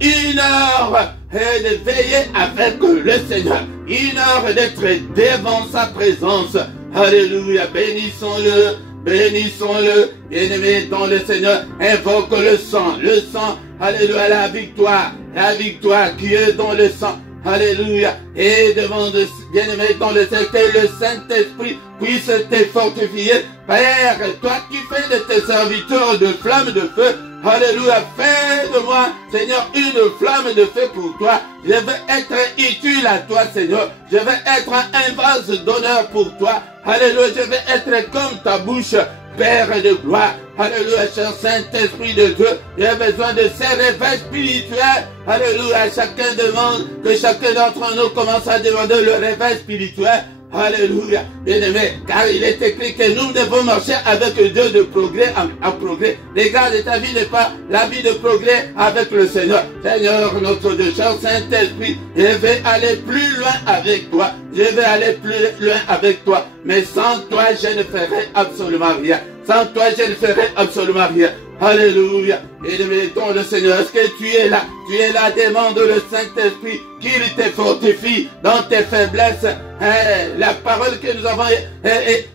Une heure de veiller avec le Seigneur. Une heure d'être devant sa présence. Alléluia, bénissons-le. Bénissons-le, bien-aimé dans le Seigneur. Invoque le sang, alléluia, la victoire qui est dans le sang, alléluia. Et devant le bien-aimé dans le Seigneur, que le Saint-Esprit puisse te fortifier. Père, toi qui fais de tes serviteurs de flammes de feu, alléluia, fais de moi, Seigneur, une flamme de feu pour toi. Je veux être utile à toi, Seigneur. Je veux être un vase d'honneur pour toi. Alléluia, je veux être comme ta bouche, Père de gloire. Alléluia, cher Saint-Esprit de Dieu. J'ai besoin de ces réveils spirituels. Alléluia, chacun demande, que chacun d'entre nous commence à demander le réveil spirituel. Alléluia, bien-aimé, car il est écrit que nous devons marcher avec Dieu de progrès en progrès. Regarde, ta vie n'est pas la vie de progrès avec le Seigneur. Seigneur, notre Dieu, cher Saint-Esprit, je vais aller plus loin avec toi. Je vais aller plus loin avec toi. Mais sans toi, je ne ferai absolument rien. Sans toi, je ne ferai absolument rien. Alléluia. Et mettons le Seigneur. Est-ce que tu es là? Tu es là, demande le Saint-Esprit qu'il te fortifie dans tes faiblesses. La parole que nous avons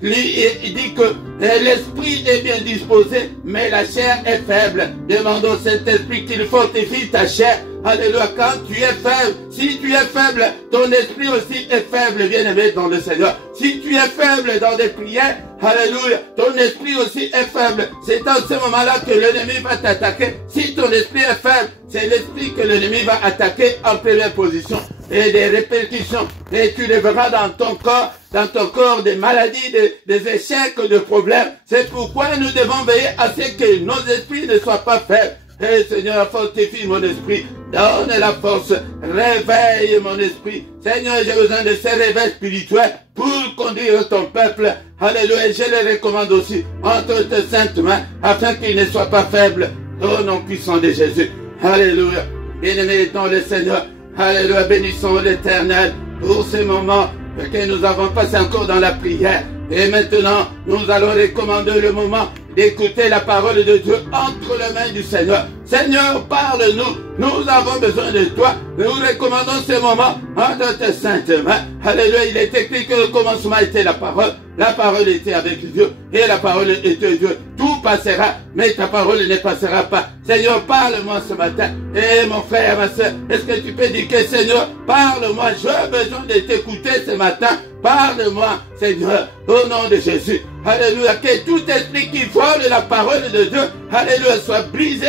lui, il dit que l'esprit est bien disposé, mais la chair est faible. Demande au Saint-Esprit qu'il fortifie ta chair. Alléluia, quand tu es faible, si tu es faible, ton esprit aussi est faible, bien-aimé dans le Seigneur. Si tu es faible dans des prières, alléluia, ton esprit aussi est faible. C'est dans ce moment-là que l'ennemi va t'attaquer. Si ton esprit est faible, c'est l'esprit que l'ennemi va attaquer en première position. Et des répercussions. Et tu le verras dans ton corps des maladies, des échecs, des problèmes. C'est pourquoi nous devons veiller à ce que nos esprits ne soient pas faibles. Et Seigneur, fortifie mon esprit, donne la force, réveille mon esprit. Seigneur, j'ai besoin de ces réveils spirituels pour conduire ton peuple. Alléluia, je les recommande aussi entre tes saintes mains, afin qu'ils ne soient pas faibles. Au nom puissant de Jésus. Alléluia. Bien-aimés dans le Seigneur. Alléluia, bénissons l'Éternel pour ces moments que nous avons passé encore dans la prière. Et maintenant, nous allons recommander le moment d'écouter la parole de Dieu entre les mains du Seigneur. Seigneur, parle-nous. Nous avons besoin de toi. Nous recommandons ce moment entre tes saintes mains. Alléluia, il est écrit que le commencement était la parole. La parole était avec Dieu et la parole était Dieu. Tout passera, mais ta parole ne passera pas. Seigneur, parle-moi ce matin. Et mon frère, ma soeur, est-ce que tu peux dire que Seigneur, parle-moi. J'ai besoin de t'écouter ce matin. Parle-moi, Seigneur, au nom de Jésus. Alléluia, que tout esprit qui vole la parole de Dieu, alléluia, soit brisé.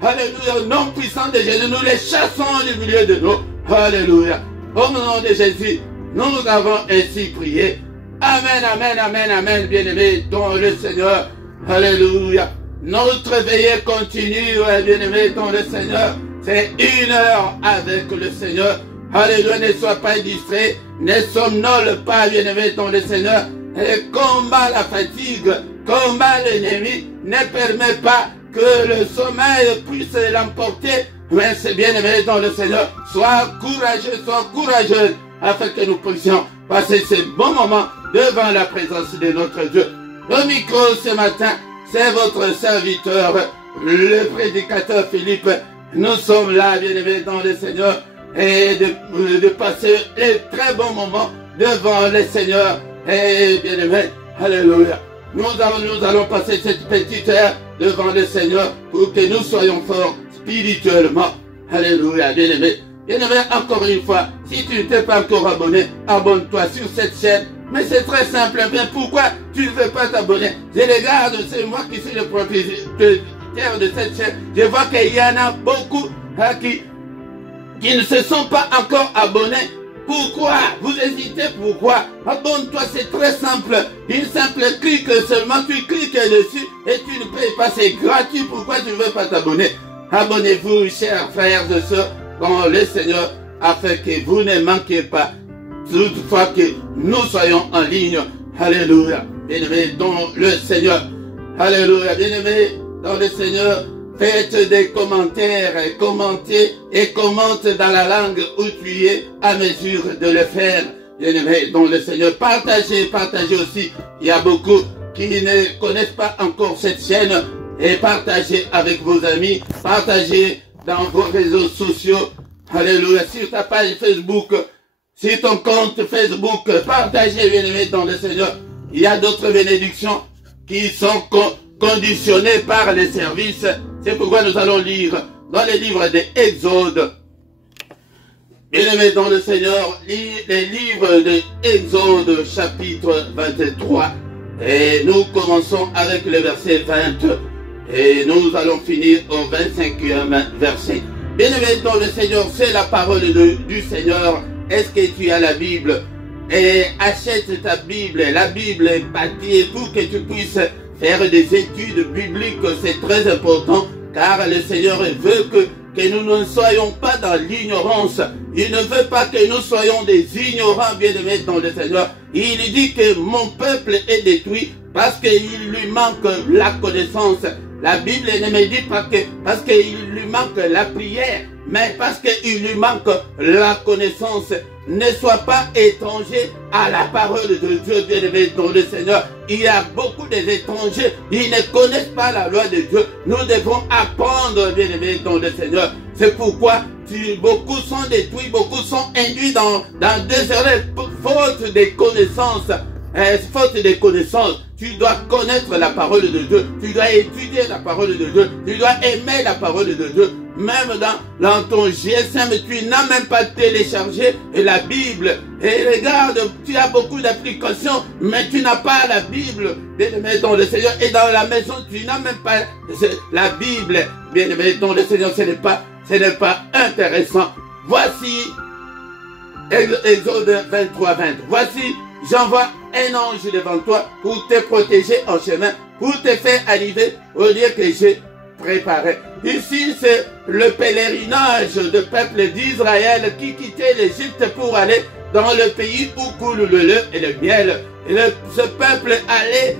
Alléluia, au nom puissant de Jésus, nous les chassons du milieu de nous. Alléluia. Au nom de Jésus, nous avons ainsi prié. Amen, amen, amen, amen, bien-aimés dans le Seigneur. Alléluia. Notre veillée continue, bien-aimés dans le Seigneur. C'est une heure avec le Seigneur. Alléluia, ne sois pas distrait, ne somnole pas, bien-aimés dans le Seigneur. Et combat la fatigue, combat l'ennemi, ne permet pas que le sommeil puisse l'emporter. Mais c'est bien-aimé dans le Seigneur. Sois courageuse, afin que nous puissions passer ce bon moment devant la présence de notre Dieu. Le micro ce matin, c'est votre serviteur, le prédicateur Philippe. Nous sommes là, bien-aimés dans le Seigneur, et de passer un très bon moment devant le Seigneur. Et bien-aimés, alléluia. Nous allons passer cette petite heure devant le Seigneur pour que nous soyons forts spirituellement. Alléluia, bien-aimés. Bien-aimé, encore une fois, si tu ne t'es pas encore abonné, abonne-toi sur cette chaîne. Mais c'est très simple. Mais pourquoi tu ne veux pas t'abonner? Je regarde, c'est moi qui suis le propriétaire de cette chaîne. Je vois qu'il y en a beaucoup qui ne se sont pas encore abonnés. Pourquoi? Vous hésitez, pourquoi? Abonne-toi, c'est très simple. Une simple clic seulement, tu cliques dessus et tu ne payes pas, c'est gratuit. Pourquoi tu ne veux pas t'abonner? Abonnez-vous, chers frères et sœurs, dans le Seigneur, afin que vous ne manquiez pas toutefois que nous soyons en ligne. Alléluia. Bien-aimés dans le Seigneur. Alléluia. Bien-aimés dans le Seigneur. faites des commentaires, commentez et commente dans la langue où tu es à mesure de le faire. Bien-aimés dans le Seigneur, partagez aussi. Il y a beaucoup qui ne connaissent pas encore cette chaîne et partagez avec vos amis, partagez dans vos réseaux sociaux. Alléluia, sur ta page Facebook, sur ton compte Facebook, partagez, bien-aimés dans le Seigneur. Il y a d'autres bénédictions qui sont conditionnées par les services. C'est pourquoi nous allons lire dans les livres des Exodes. Bien-aimés dans le Seigneur, les livres de Exode chapitre 23. Et nous commençons avec le verset 20. Et nous allons finir au 25e verset. Bien-aimés dans le Seigneur, c'est la parole du Seigneur. Est-ce que tu as la Bible? Et achète ta Bible, la Bible est papier pour que tu puisses faire des études bibliques. C'est très important car le Seigneur veut que nous ne soyons pas dans l'ignorance. Il ne veut pas que nous soyons des ignorants, bien-aimés dans le Seigneur. Il dit que mon peuple est détruit parce qu'il lui manque la connaissance. La Bible ne me dit pas que parce qu'il lui manque la prière, mais parce qu'il lui manque la connaissance. Ne sois pas étranger à la parole de Dieu, bien-aimé dans le Seigneur. Il y a beaucoup d'étrangers, ils ne connaissent pas la loi de Dieu. Nous devons apprendre, bien-aimé dans le Seigneur. C'est pourquoi beaucoup sont détruits, beaucoup sont induits dans des erreurs, faute de connaissances. Faute de connaissances, tu dois connaître la parole de Dieu, tu dois étudier la parole de Dieu, tu dois aimer la parole de Dieu. Même dans ton GSM, tu n'as même pas téléchargé la Bible. Et regarde, tu as beaucoup d'applications, mais tu n'as pas la Bible. Bien-aimé dans le Seigneur, et dans la maison, tu n'as même pas la Bible. Bien-aimé dans le Seigneur, ce n'est pas intéressant. Voici Exode 23, 20. Voici, j'envoie un ange devant toi pour te protéger en chemin, pour te faire arriver au lieu que j'ai préparé. Ici, c'est le pèlerinage de peuple d'Israël qui quittait l'Égypte pour aller dans le pays où coule le lait et le miel. Et ce peuple allait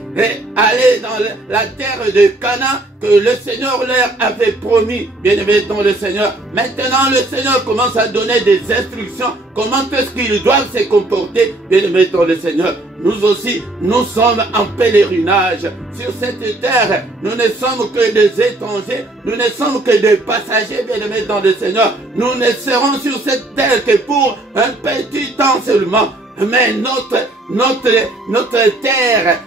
dans la terre de Canaan que le Seigneur leur avait promis, bien-aimés dans le Seigneur. Maintenant, le Seigneur commence à donner des instructions. Comment est-ce qu'ils doivent se comporter, bien-aimés dans le Seigneur. Nous aussi, nous sommes en pèlerinage sur cette terre. Nous ne sommes que des étrangers. Nous ne sommes que des passagers, bien-aimés dans le Seigneur. Nous ne serons sur cette terre que pour un petit temps seulement. Mais notre terre,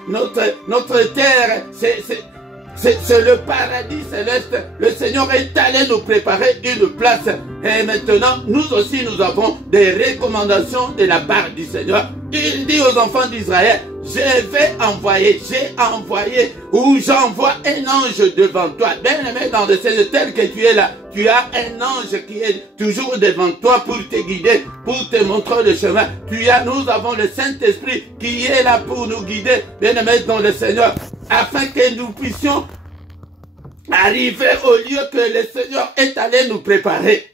c'est le paradis céleste. Le Seigneur est allé nous préparer une place. Et maintenant, nous aussi, nous avons des recommandations de la part du Seigneur. Il dit aux enfants d'Israël, j'ai envoyé, ou j'envoie un ange devant toi. Bien-aimé dans le Seigneur, tel que tu es là, tu as un ange qui est toujours devant toi pour te guider, pour te montrer le chemin. Nous avons le Saint-Esprit qui est là pour nous guider, bien-aimé dans le Seigneur, afin que nous puissions arriver au lieu que le Seigneur est allé nous préparer.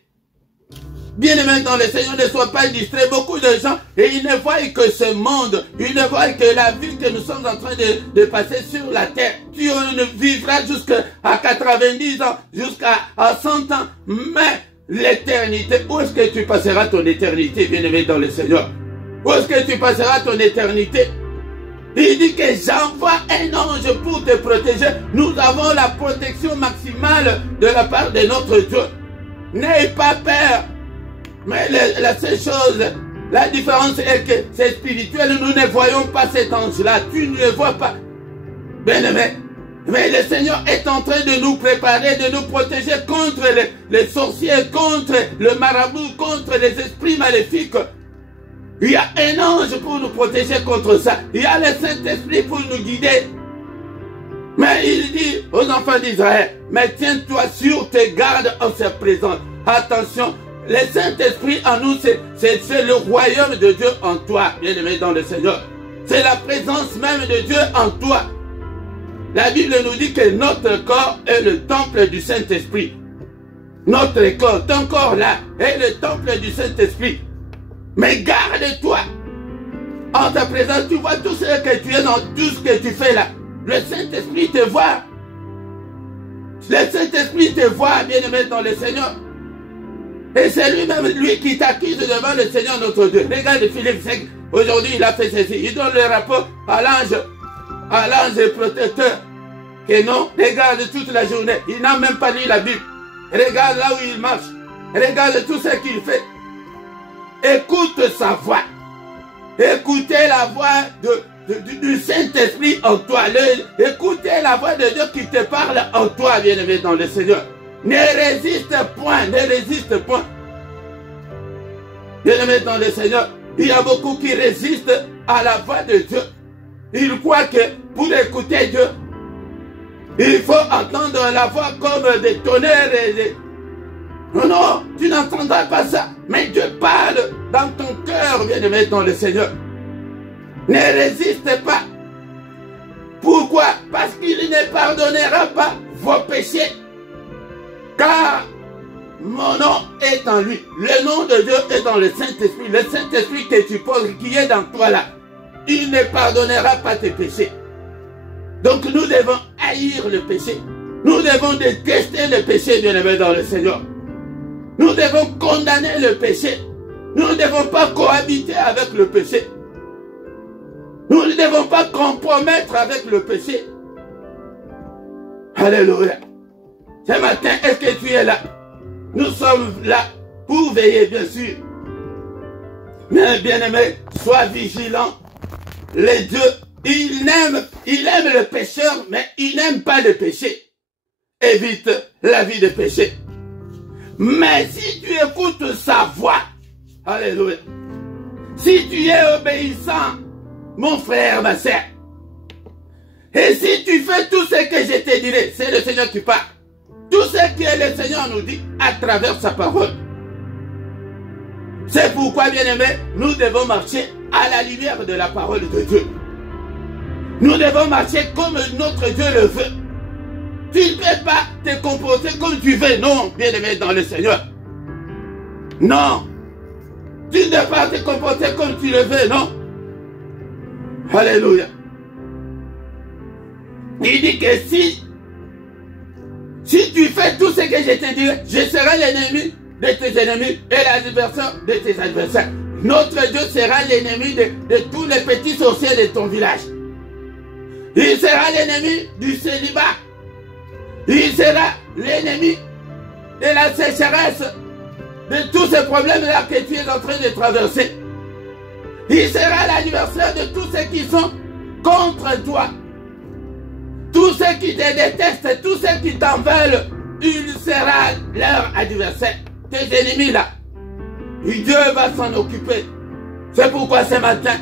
Bien-aimé dans le Seigneur, ne sois pas distrait. Beaucoup de gens, et ils ne voient que ce monde, ils ne voient que la vie que nous sommes en train de passer sur la terre. Tu ne vivras jusqu'à 90 ans, jusqu'à 100 ans, mais l'éternité, où est-ce que tu passeras ton éternité, bien-aimé dans le Seigneur? Où est-ce que tu passeras ton éternité? Il dit que j'envoie un ange pour te protéger. Nous avons la protection maximale de la part de notre Dieu. N'aie pas peur. Mais la seule chose, la différence est que c'est spirituel. Nous ne voyons pas cet ange-là. Tu ne le vois pas. Bien-aimé. Mais le Seigneur est en train de nous préparer, de nous protéger contre les sorciers, contre le marabout, contre les esprits maléfiques. Il y a un ange pour nous protéger contre ça. Il y a le Saint-Esprit pour nous guider. Mais il dit aux enfants d'Israël, mais tiens-toi sur tes gardes en sa présence. Attention. Le Saint-Esprit en nous, c'est le royaume de Dieu en toi, bien-aimé dans le Seigneur. C'est la présence même de Dieu en toi. La Bible nous dit que notre corps est le temple du Saint-Esprit. Notre corps, ton corps là, est le temple du Saint-Esprit. Mais garde-toi. En ta présence, tu vois tout ce que tu es dans tout ce que tu fais là. Le Saint-Esprit te voit. Le Saint-Esprit te voit, bien-aimé dans le Seigneur. Et c'est lui-même, lui qui t'accuse devant le Seigneur notre Dieu. Regarde Philippe 5, aujourd'hui il a fait ceci. Il donne le rapport à l'ange protecteur. Que non, regarde toute la journée. Il n'a même pas lu la Bible. Regarde là où il marche. Regarde tout ce qu'il fait. Écoute sa voix. Écoutez la voix du Saint-Esprit en toi. Écoutez la voix de Dieu qui te parle en toi, bien-aimé dans le Seigneur. Ne résiste point, ne résiste point. Bien-aimé dans le Seigneur, il y a beaucoup qui résistent à la voix de Dieu. Ils croient que pour écouter Dieu, il faut entendre la voix comme des tonnerres et des... Non, non, tu n'entendras pas ça. Mais Dieu parle dans ton cœur, bien-aimé dans le Seigneur. Ne résiste pas. Pourquoi? Parce qu'il ne pardonnera pas vos péchés. Car mon nom est en lui. Le nom de Dieu est dans le Saint-Esprit. Le Saint-Esprit que tu poses, qui est dans toi là, il ne pardonnera pas tes péchés. Donc nous devons haïr le péché. Nous devons détester le péché, bien-aimé dans le Seigneur. Nous devons condamner le péché. Nous ne devons pas cohabiter avec le péché. Nous ne devons pas compromettre avec le péché. Alléluia. Ce matin, est-ce que tu es là? Nous sommes là pour veiller, bien sûr. Mais bien-aimé, sois vigilant. Les dieux, il aime le pécheur, mais il n'aime pas le péché. Évite la vie de péché. Mais si tu écoutes sa voix, alléluia, si tu es obéissant, mon frère, ma sœur, et si tu fais tout ce que je te dirai, c'est le Seigneur qui parle, tout ce que le Seigneur nous dit à travers sa parole. C'est pourquoi, bien-aimés, nous devons marcher à la lumière de la parole de Dieu. Nous devons marcher comme notre Dieu le veut. Tu ne peux pas te comporter comme tu veux, non, bien-aimé dans le Seigneur. Non. Tu ne peux pas te comporter comme tu le veux, non. Alléluia. Il dit que si tu fais tout ce que je te dirai, je serai l'ennemi de tes ennemis et l'adversaire de tes adversaires. Notre Dieu sera l'ennemi de tous les petits sorciers de ton village. Il sera l'ennemi du célibat. Il sera l'ennemi de la sécheresse, de tous ces problèmes-là que tu es en train de traverser. Il sera l'adversaire de tous ceux qui sont contre toi. Tous ceux qui te détestent, tous ceux qui t'en veulent, il sera leur adversaire. Tes ennemis là. Et Dieu va s'en occuper. C'est pourquoi ce matin,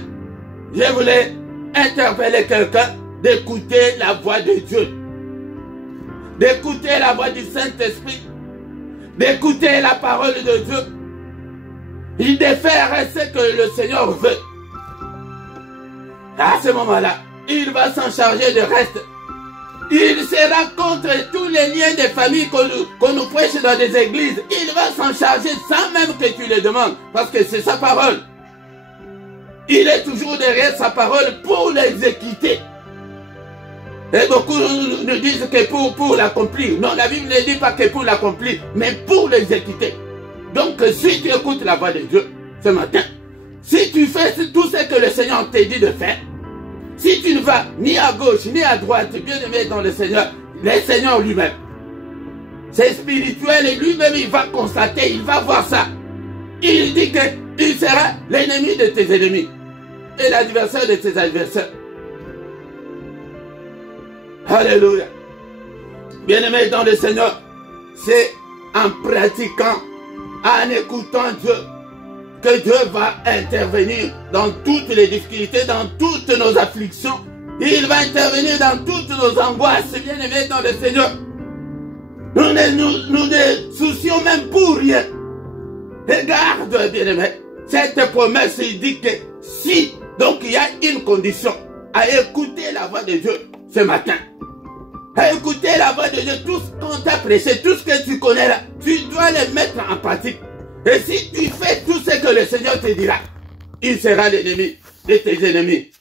je voulais interpeller quelqu'un d'écouter la voix de Dieu. D'écouter la voix du Saint-Esprit. D'écouter la parole de Dieu. Et de faire ce que le Seigneur veut. À ce moment-là, il va s'en charger de reste. Il sera contre tous les liens de famille qu'on nous prêche dans des églises. Il va s'en charger sans même que tu le demandes. Parce que c'est sa parole. Il est toujours derrière sa parole pour l'exécuter. Et beaucoup nous disent que pour l'accomplir. Non, la Bible ne dit pas que pour l'accomplir, mais pour l'exécuter. Donc si tu écoutes la voix de Dieu ce matin, si tu fais tout ce que le Seigneur t'a dit de faire, si tu ne vas ni à gauche ni à droite, bien-aimé dans le Seigneur lui-même, c'est spirituel et lui-même il va constater, il va voir ça. Il dit qu'il sera l'ennemi de tes ennemis et l'adversaire de tes adversaires. Alléluia. Bien-aimé dans le Seigneur, c'est en pratiquant, en écoutant Dieu, que Dieu va intervenir dans toutes les difficultés, dans toutes nos afflictions. Il va intervenir dans toutes nos angoisses, bien-aimés dans le Seigneur. Nous ne soucions même pour rien. Regarde, bien-aimé, cette promesse, il dit que si, donc il y a une condition, à écouter la voix de Dieu ce matin. À écouter la voix de Dieu, tout ce qu'on t'a prêché, tout ce que tu connais là, tu dois le mettre en pratique. Et si tu fais tout ce que le Seigneur te dira, il sera l'ennemi de tes ennemis,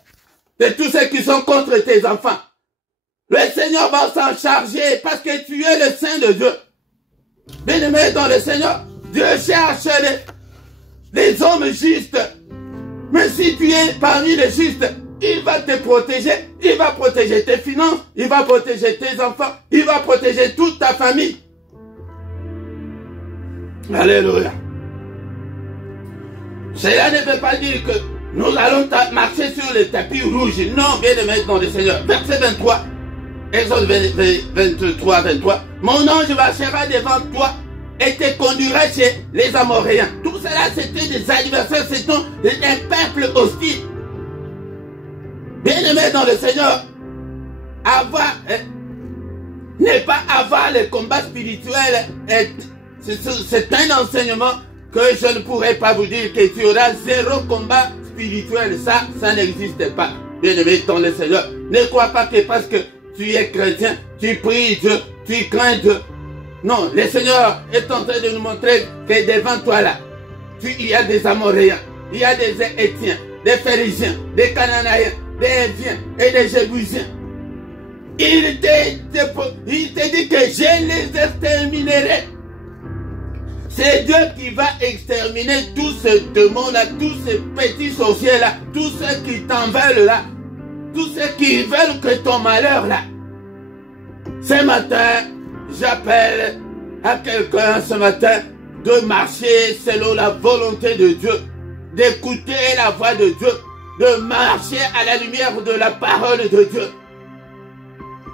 de tous ceux qui sont contre tes enfants. Le Seigneur va s'en charger parce que tu es le Saint de Dieu. Bien-aimé dans le Seigneur, Dieu cherche les hommes justes. Mais si tu es parmi les justes, il va te protéger. Il va protéger tes finances. Il va protéger tes enfants. Il va protéger toute ta famille. Alléluia. Cela ne veut pas dire que nous allons marcher sur le tapis rouge. Non, bien-aimé dans le Seigneur. Verset 23. Exode 23, 23. Mon ange marchera devant toi et te conduira chez les Amoréens. Tout cela, c'était des adversaires, c'était un peuple hostile. Bien-aimé dans le Seigneur, ne pas avoir le combat spirituel, c'est un enseignement que je ne pourrais pas vous dire que tu auras zéro combat spirituel. Ça n'existe pas. Bien-aimé dans le Seigneur, ne crois pas que parce que tu es chrétien, tu pries Dieu, tu crains Dieu. Non, le Seigneur est en train de nous montrer que devant toi là, il y a des Amoréens, il y a des Étiens, des Phérésiens, des Cananéens, des Héviens et des Jébusiens. Il te dit que je les exterminerai. C'est Dieu qui va exterminer tous ces démons-là, tous ces petits sorciers-là, tous ceux qui t'en veulent là, tous ceux qui veulent que ton malheur là. Ce matin, j'appelle à quelqu'un ce matin de marcher selon la volonté de Dieu, d'écouter la voix de Dieu, de marcher à la lumière de la parole de Dieu.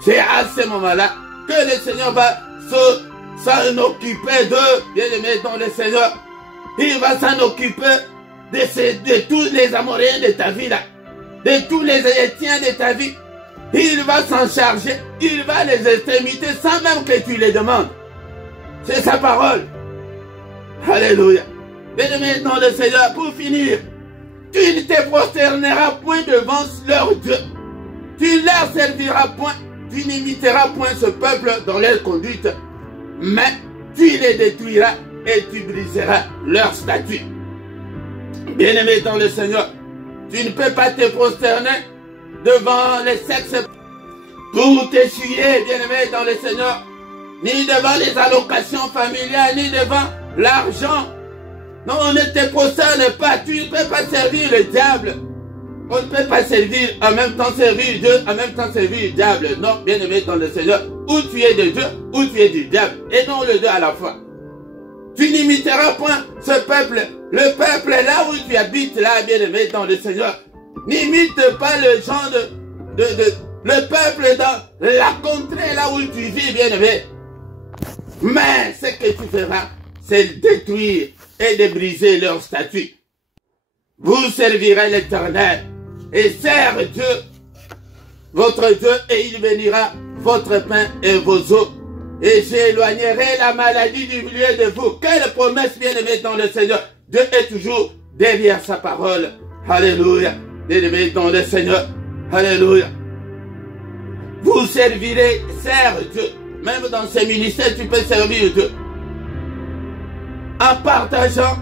C'est à ce moment-là que le Seigneur va s'en occuper d'eux, bien-aimés dans le Seigneur. Il va s'en occuper de tous les Amoréens de ta vie là, de tous les Étiens de ta vie. Il va s'en charger, il va les exterminer sans même que tu les demandes. C'est sa parole. Alléluia. Bien-aimés dans le Seigneur, pour finir, tu ne te prosterneras point devant leur Dieu. Tu ne leur serviras point, tu n'imiteras point ce peuple dans leur conduite, mais tu les détruiras et tu briseras leur statut. Bien-aimé dans le Seigneur, tu ne peux pas te prosterner devant les sexes pour t'essuyer, bien-aimé dans le Seigneur, ni devant les allocations familiales, ni devant l'argent. Non, on ne te prosterne pas, tu ne peux pas servir le diable. On ne peut pas servir, en même temps servir Dieu, en même temps servir le diable. Non, bien-aimé dans le Seigneur, ou tu es de Dieu, ou tu es du diable, et non le deux à la fois. Tu n'imiteras point ce peuple, le peuple là où tu habites, là, bien-aimé dans le Seigneur. N'imite pas le genre le peuple dans la contrée là où tu vis, bien-aimé. Mais ce que tu feras, c'est détruire et de briser leur statut. Vous servirez l'Éternel et servez Dieu, votre Dieu, et il bénira votre pain et vos eaux. Et j'éloignerai la maladie du milieu de vous. Quelle promesse, bien-aimé dans le Seigneur. Dieu est toujours derrière sa parole. Alléluia. Bien-aimé dans le Seigneur. Alléluia. Vous servirez, serve Dieu. Même dans ces ministères, tu peux servir Dieu. En partageant,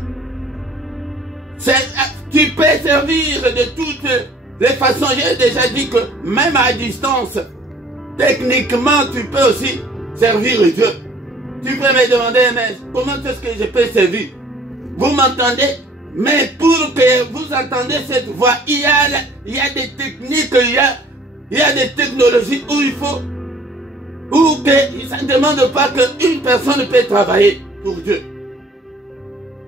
tu peux servir de toutes les façons. J'ai déjà dit que même à distance, techniquement, tu peux aussi servir Dieu. Tu peux me demander, mais comment est-ce que je peux servir? Vous m'entendez? Mais pour que vous entendez cette voix, il y a des techniques, il y a des technologies où il faut, où que, ça ne demande pas qu'une personne peut travailler pour Dieu.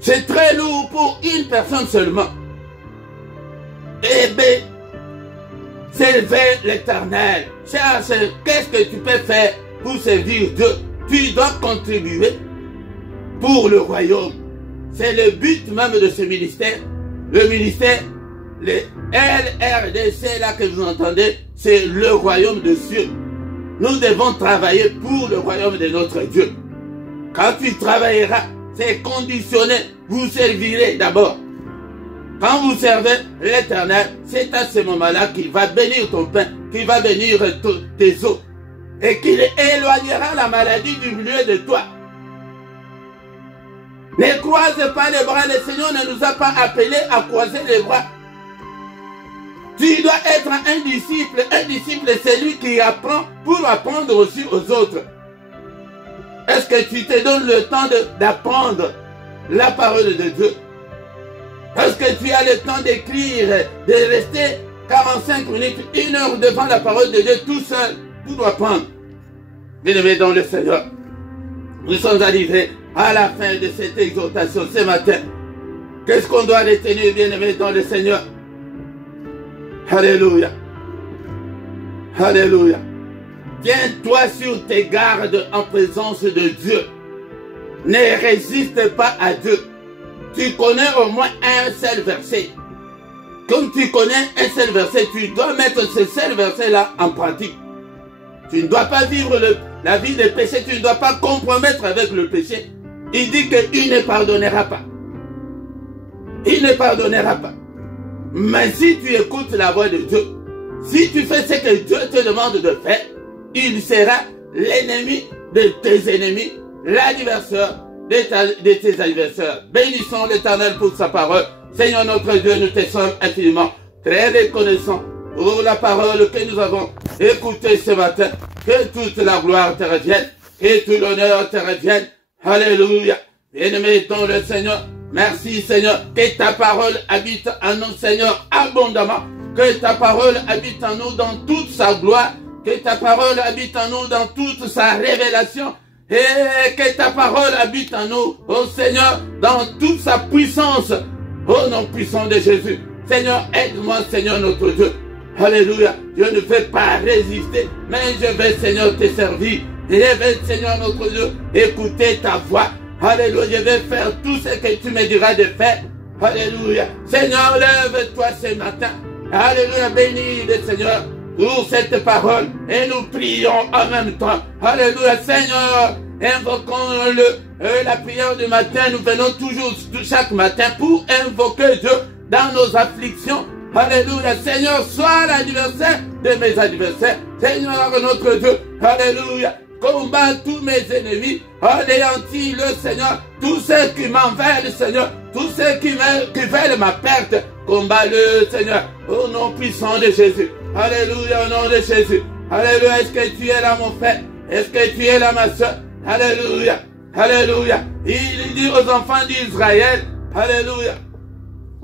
C'est très lourd pour une personne seulement. Eh bien, servir l'Éternel. Qu'est-ce que tu peux faire pour servir Dieu? Tu dois contribuer pour le royaume. C'est le but même de ce ministère. Le ministère, le LRDC là que vous entendez, c'est le royaume de Dieu. Nous devons travailler pour le royaume de notre Dieu. Quand tu travailleras, c'est conditionné. Vous servirez d'abord. Quand vous servez l'Éternel, c'est à ce moment-là qu'il va bénir ton pain, qu'il va bénir tes eaux, et qu'il éloignera la maladie du milieu de toi. Ne croise pas les bras, le Seigneur ne nous a pas appelés à croiser les bras. Tu dois être un disciple. Un disciple, c'est lui qui apprend pour apprendre aussi aux autres. Est-ce que tu te donnes le temps d'apprendre la parole de Dieu? Est-ce que tu as le temps d'écrire, de rester 45 minutes, 1 heure devant la parole de Dieu tout seul? Tout doit prendre. Bien-aimés dans le Seigneur, nous sommes arrivés à la fin de cette exhortation ce matin. Qu'est-ce qu'on doit retenir, bien-aimés dans le Seigneur? Alléluia. Alléluia. Tiens-toi sur tes gardes en présence de Dieu. Ne résiste pas à Dieu. Tu connais au moins un seul verset. Comme tu connais un seul verset, tu dois mettre ce seul verset-là en pratique. Tu ne dois pas vivre la vie de péché, tu ne dois pas compromettre avec le péché. Il dit qu'il ne pardonnera pas. Il ne pardonnera pas. Mais si tu écoutes la voix de Dieu, si tu fais ce que Dieu te demande de faire, il sera l'ennemi de tes ennemis, l'adversaire de tes adversaires. Bénissons l'Éternel pour sa parole. Seigneur notre Dieu, nous te sommes infiniment très reconnaissants pour la parole que nous avons écoutée ce matin. Que toute la gloire te revienne et tout l'honneur te revienne. Alléluia. Bien-aimés dans le Seigneur, merci Seigneur, que ta parole habite en nous, Seigneur, abondamment. Que ta parole habite en nous dans toute sa gloire. Que ta parole habite en nous dans toute sa révélation. Et que ta parole habite en nous, ô Seigneur, dans toute sa puissance. Au nom puissant de Jésus. Seigneur, aide-moi, Seigneur notre Dieu. Alléluia. Je ne vais pas résister, mais je vais, Seigneur, te servir. Je vais, Seigneur notre Dieu, écouter ta voix. Alléluia. Je vais faire tout ce que tu me diras de faire. Alléluia. Seigneur, lève-toi ce matin. Alléluia. Bénis le Seigneur pour cette parole. Et nous prions en même temps. Alléluia. Seigneur, invoquons la prière du matin. Nous venons toujours chaque matin pour invoquer Dieu dans nos afflictions. Alléluia. Seigneur, sois l'adversaire de mes adversaires. Seigneur notre Dieu. Alléluia. Combat tous mes ennemis. Anéantis le Seigneur. Tous ceux qui m'en veulent, Seigneur. Tous ceux qui veulent ma perte. Combat le Seigneur. Au nom puissant de Jésus. Alléluia. Au nom de Jésus. Alléluia. Est-ce que tu es là, mon frère? Est-ce que tu es là, ma soeur? Alléluia. Alléluia. Il dit aux enfants d'Israël. Alléluia.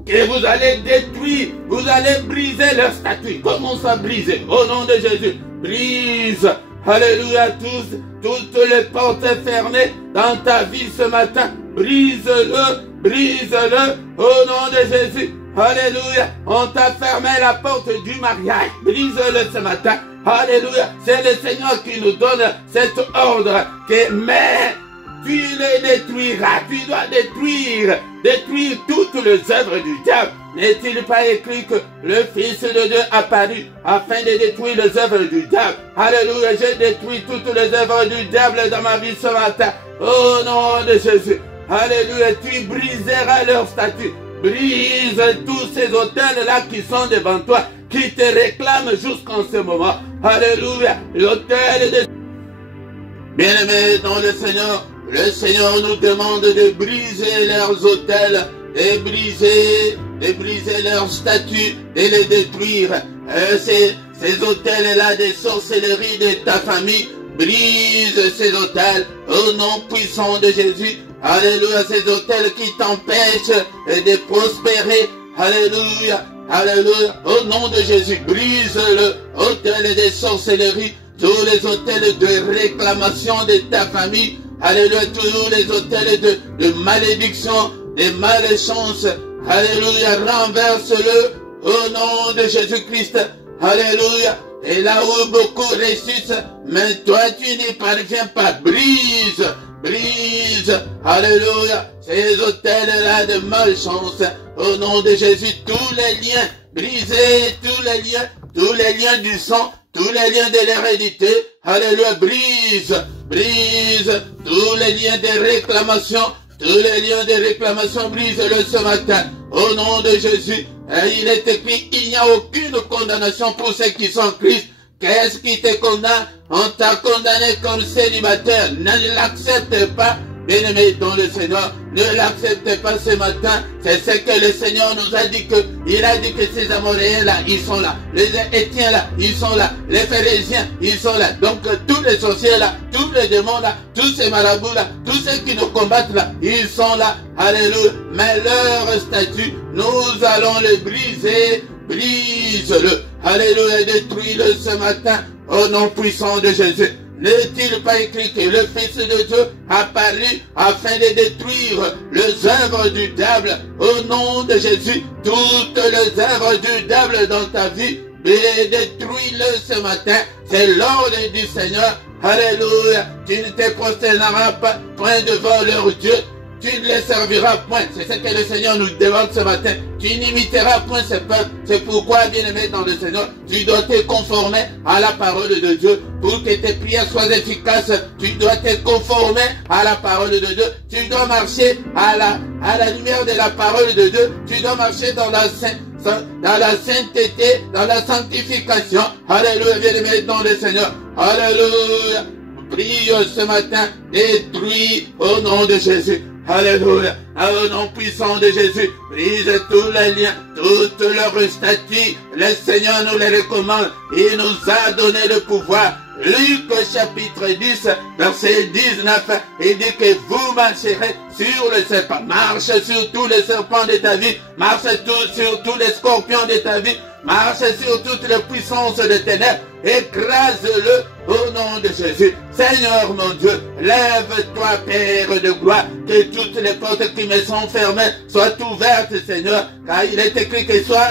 Que vous allez détruire, vous allez briser leur statut. Comment ça briser? Au nom de Jésus. Brise. Alléluia. Toutes les portes fermées dans ta vie ce matin. Brise-le. Brise-le. Au nom de Jésus. Alléluia. On t'a fermé la porte du mariage. Brise-le ce matin. Alléluia. C'est le Seigneur qui nous donne cet ordre. Mais tu les détruiras. Tu dois détruire toutes les œuvres du diable. N'est-il pas écrit que le Fils de Dieu a apparu afin de détruire les œuvres du diable? Alléluia. J'ai détruit toutes les œuvres du diable dans ma vie ce matin. Au nom de Jésus. Alléluia. Tu briseras leur statut. Brise tous ces autels-là qui sont devant toi, qui te réclament jusqu'en ce moment. Alléluia. L'autel de... Bien-aimés dans le Seigneur nous demande de briser leurs autels, de briser leurs statues, et les détruire. Ces autels-là de sorcellerie de ta famille, brise ces autels au nom puissant de Jésus. Alléluia, ces autels qui t'empêchent de prospérer. Alléluia, alléluia, au nom de Jésus, brise le autel de sorcellerie, tous les autels de réclamation de ta famille. Alléluia, tous les autels de malédiction, de malchance. Alléluia, renverse-le au nom de Jésus-Christ. Alléluia. Et là où beaucoup réussissent, mais toi tu n'y parviens pas. Brise, brise. Alléluia. Ces autels-là de malchance, au nom de Jésus, tous les liens, brisez tous les liens du sang, tous les liens de l'hérédité. Alléluia, brise, brise, tous les liens de réclamation, tous les liens de réclamation, brise-le ce matin. Au nom de Jésus, il est écrit, il n'y a aucune condamnation pour ceux qui sont en Christ. Qu'est-ce qui te condamne? On t'a condamné comme célibataire. Ne l'accepte pas. bien-aimé dans le Seigneur, ne l'acceptez pas ce matin. C'est ce que le Seigneur nous a dit que, il a dit que ces Amoréens là, ils sont là. Les Étiens là, ils sont là. Les Phérésiens, ils sont là. Donc tous les sorciers là, tous les démons là, tous ces marabouts là, tous ceux qui nous combattent là, ils sont là. Alléluia. Mais leur statut, nous allons le briser. Brise-le. Alléluia. Détruis-le ce matin au nom puissant de Jésus. N'est-il pas écrit que le Fils de Dieu apparut afin de détruire les œuvres du diable? Au nom de Jésus, toutes les œuvres du diable dans ta vie, détruis-le ce matin. C'est l'ordre du Seigneur. Alléluia. Tu ne te prosterneras pas point devant leur Dieu. Tu ne les serviras point. C'est ce que le Seigneur nous demande ce matin. Tu n'imiteras point ce peuple. C'est pourquoi, bien-aimé dans le Seigneur, tu dois te conformer à la parole de Dieu. Pour que tes prières soient efficaces, tu dois te conformer à la parole de Dieu. Tu dois marcher à la lumière de la parole de Dieu. Tu dois marcher dans la sainteté, dans la sanctification. Alléluia, bien-aimé dans le Seigneur. Alléluia. Prie ce matin, détruis au nom de Jésus. Alléluia. Au nom puissant de Jésus, brise tous les liens, toutes leurs statuts. Le Seigneur nous les recommande. Il nous a donné le pouvoir. Luc chapitre 10, verset 19, il dit que vous marcherez sur le serpent. Marche sur tous les serpents de ta vie. Marche sur tous les scorpions de ta vie. Marche sur toutes les puissances de ténèbres. Écrase-le au nom de Jésus. Seigneur mon Dieu, lève-toi Père de gloire, que toutes les portes qui me sont fermées soient ouvertes Seigneur, car il est écrit que toi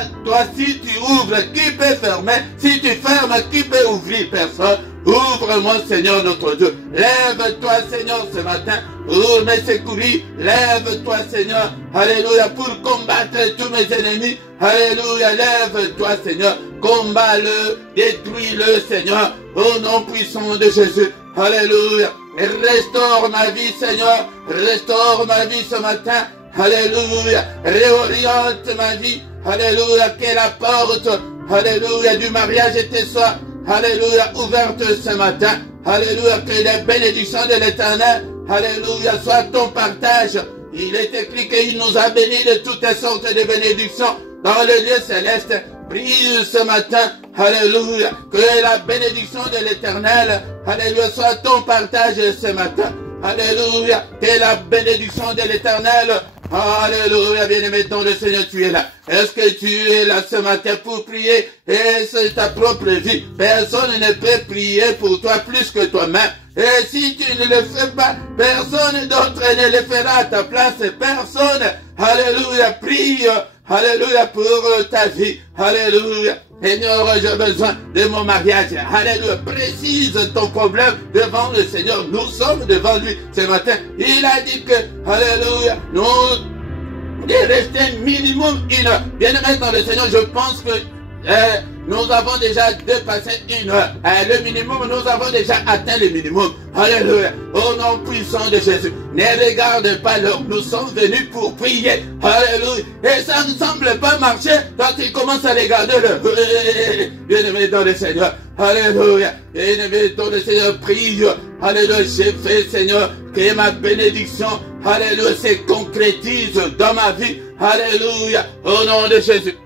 si tu ouvres, qui peut fermer? Si tu fermes, qui peut ouvrir? Personne. Ouvre-moi Seigneur notre Dieu. Lève-toi Seigneur ce matin pour me secourir. Lève-toi Seigneur. Alléluia, pour combattre tous mes ennemis. Alléluia, lève-toi Seigneur. Combat-le, détruis-le Seigneur. Au nom puissant de Jésus. Alléluia. Et restaure ma vie Seigneur. Restaure ma vie ce matin. Alléluia. Réoriente ma vie. Alléluia. Que la porte, alléluia, du mariage te soit, alléluia, ouverte ce matin. Alléluia. Que les bénédictions de l'Éternel, alléluia, soient ton partage. Il est écrit qu'il nous a bénis de toutes sortes de bénédictions dans le lieu céleste. Prie ce matin, alléluia, que la bénédiction de l'Éternel, alléluia, soit ton partage ce matin. Alléluia, que la bénédiction de l'Éternel, alléluia, bien-aimé dans le Seigneur, tu es là. Est-ce que tu es là ce matin pour prier? Et c'est ta propre vie. Personne ne peut prier pour toi plus que toi-même. Et si tu ne le fais pas, personne d'autre ne le fera à ta place. Personne, alléluia, prie, alléluia, pour ta vie. Alléluia. Seigneur, j'ai besoin de mon mariage. Alléluia. Précise ton problème devant le Seigneur. Nous sommes devant lui ce matin. Il a dit que, alléluia, nous de rester minimum 1 heure. Bien-aimé dans le Seigneur, je pense que nous avons déjà dépassé 1 heure. Le minimum, nous avons déjà atteint le minimum. Alléluia. Au nom puissant de Jésus. Ne regarde pas l'heure. Nous sommes venus pour prier. Alléluia. Et ça ne semble pas marcher quand tu commences à regarder l'heure. Bien-aimé dans le Seigneur. Alléluia. Bien-aimé dans le Seigneur, prie. Alléluia. J'ai fait, Seigneur, que ma bénédiction, alléluia, se concrétise dans ma vie. Alléluia. Au nom de Jésus.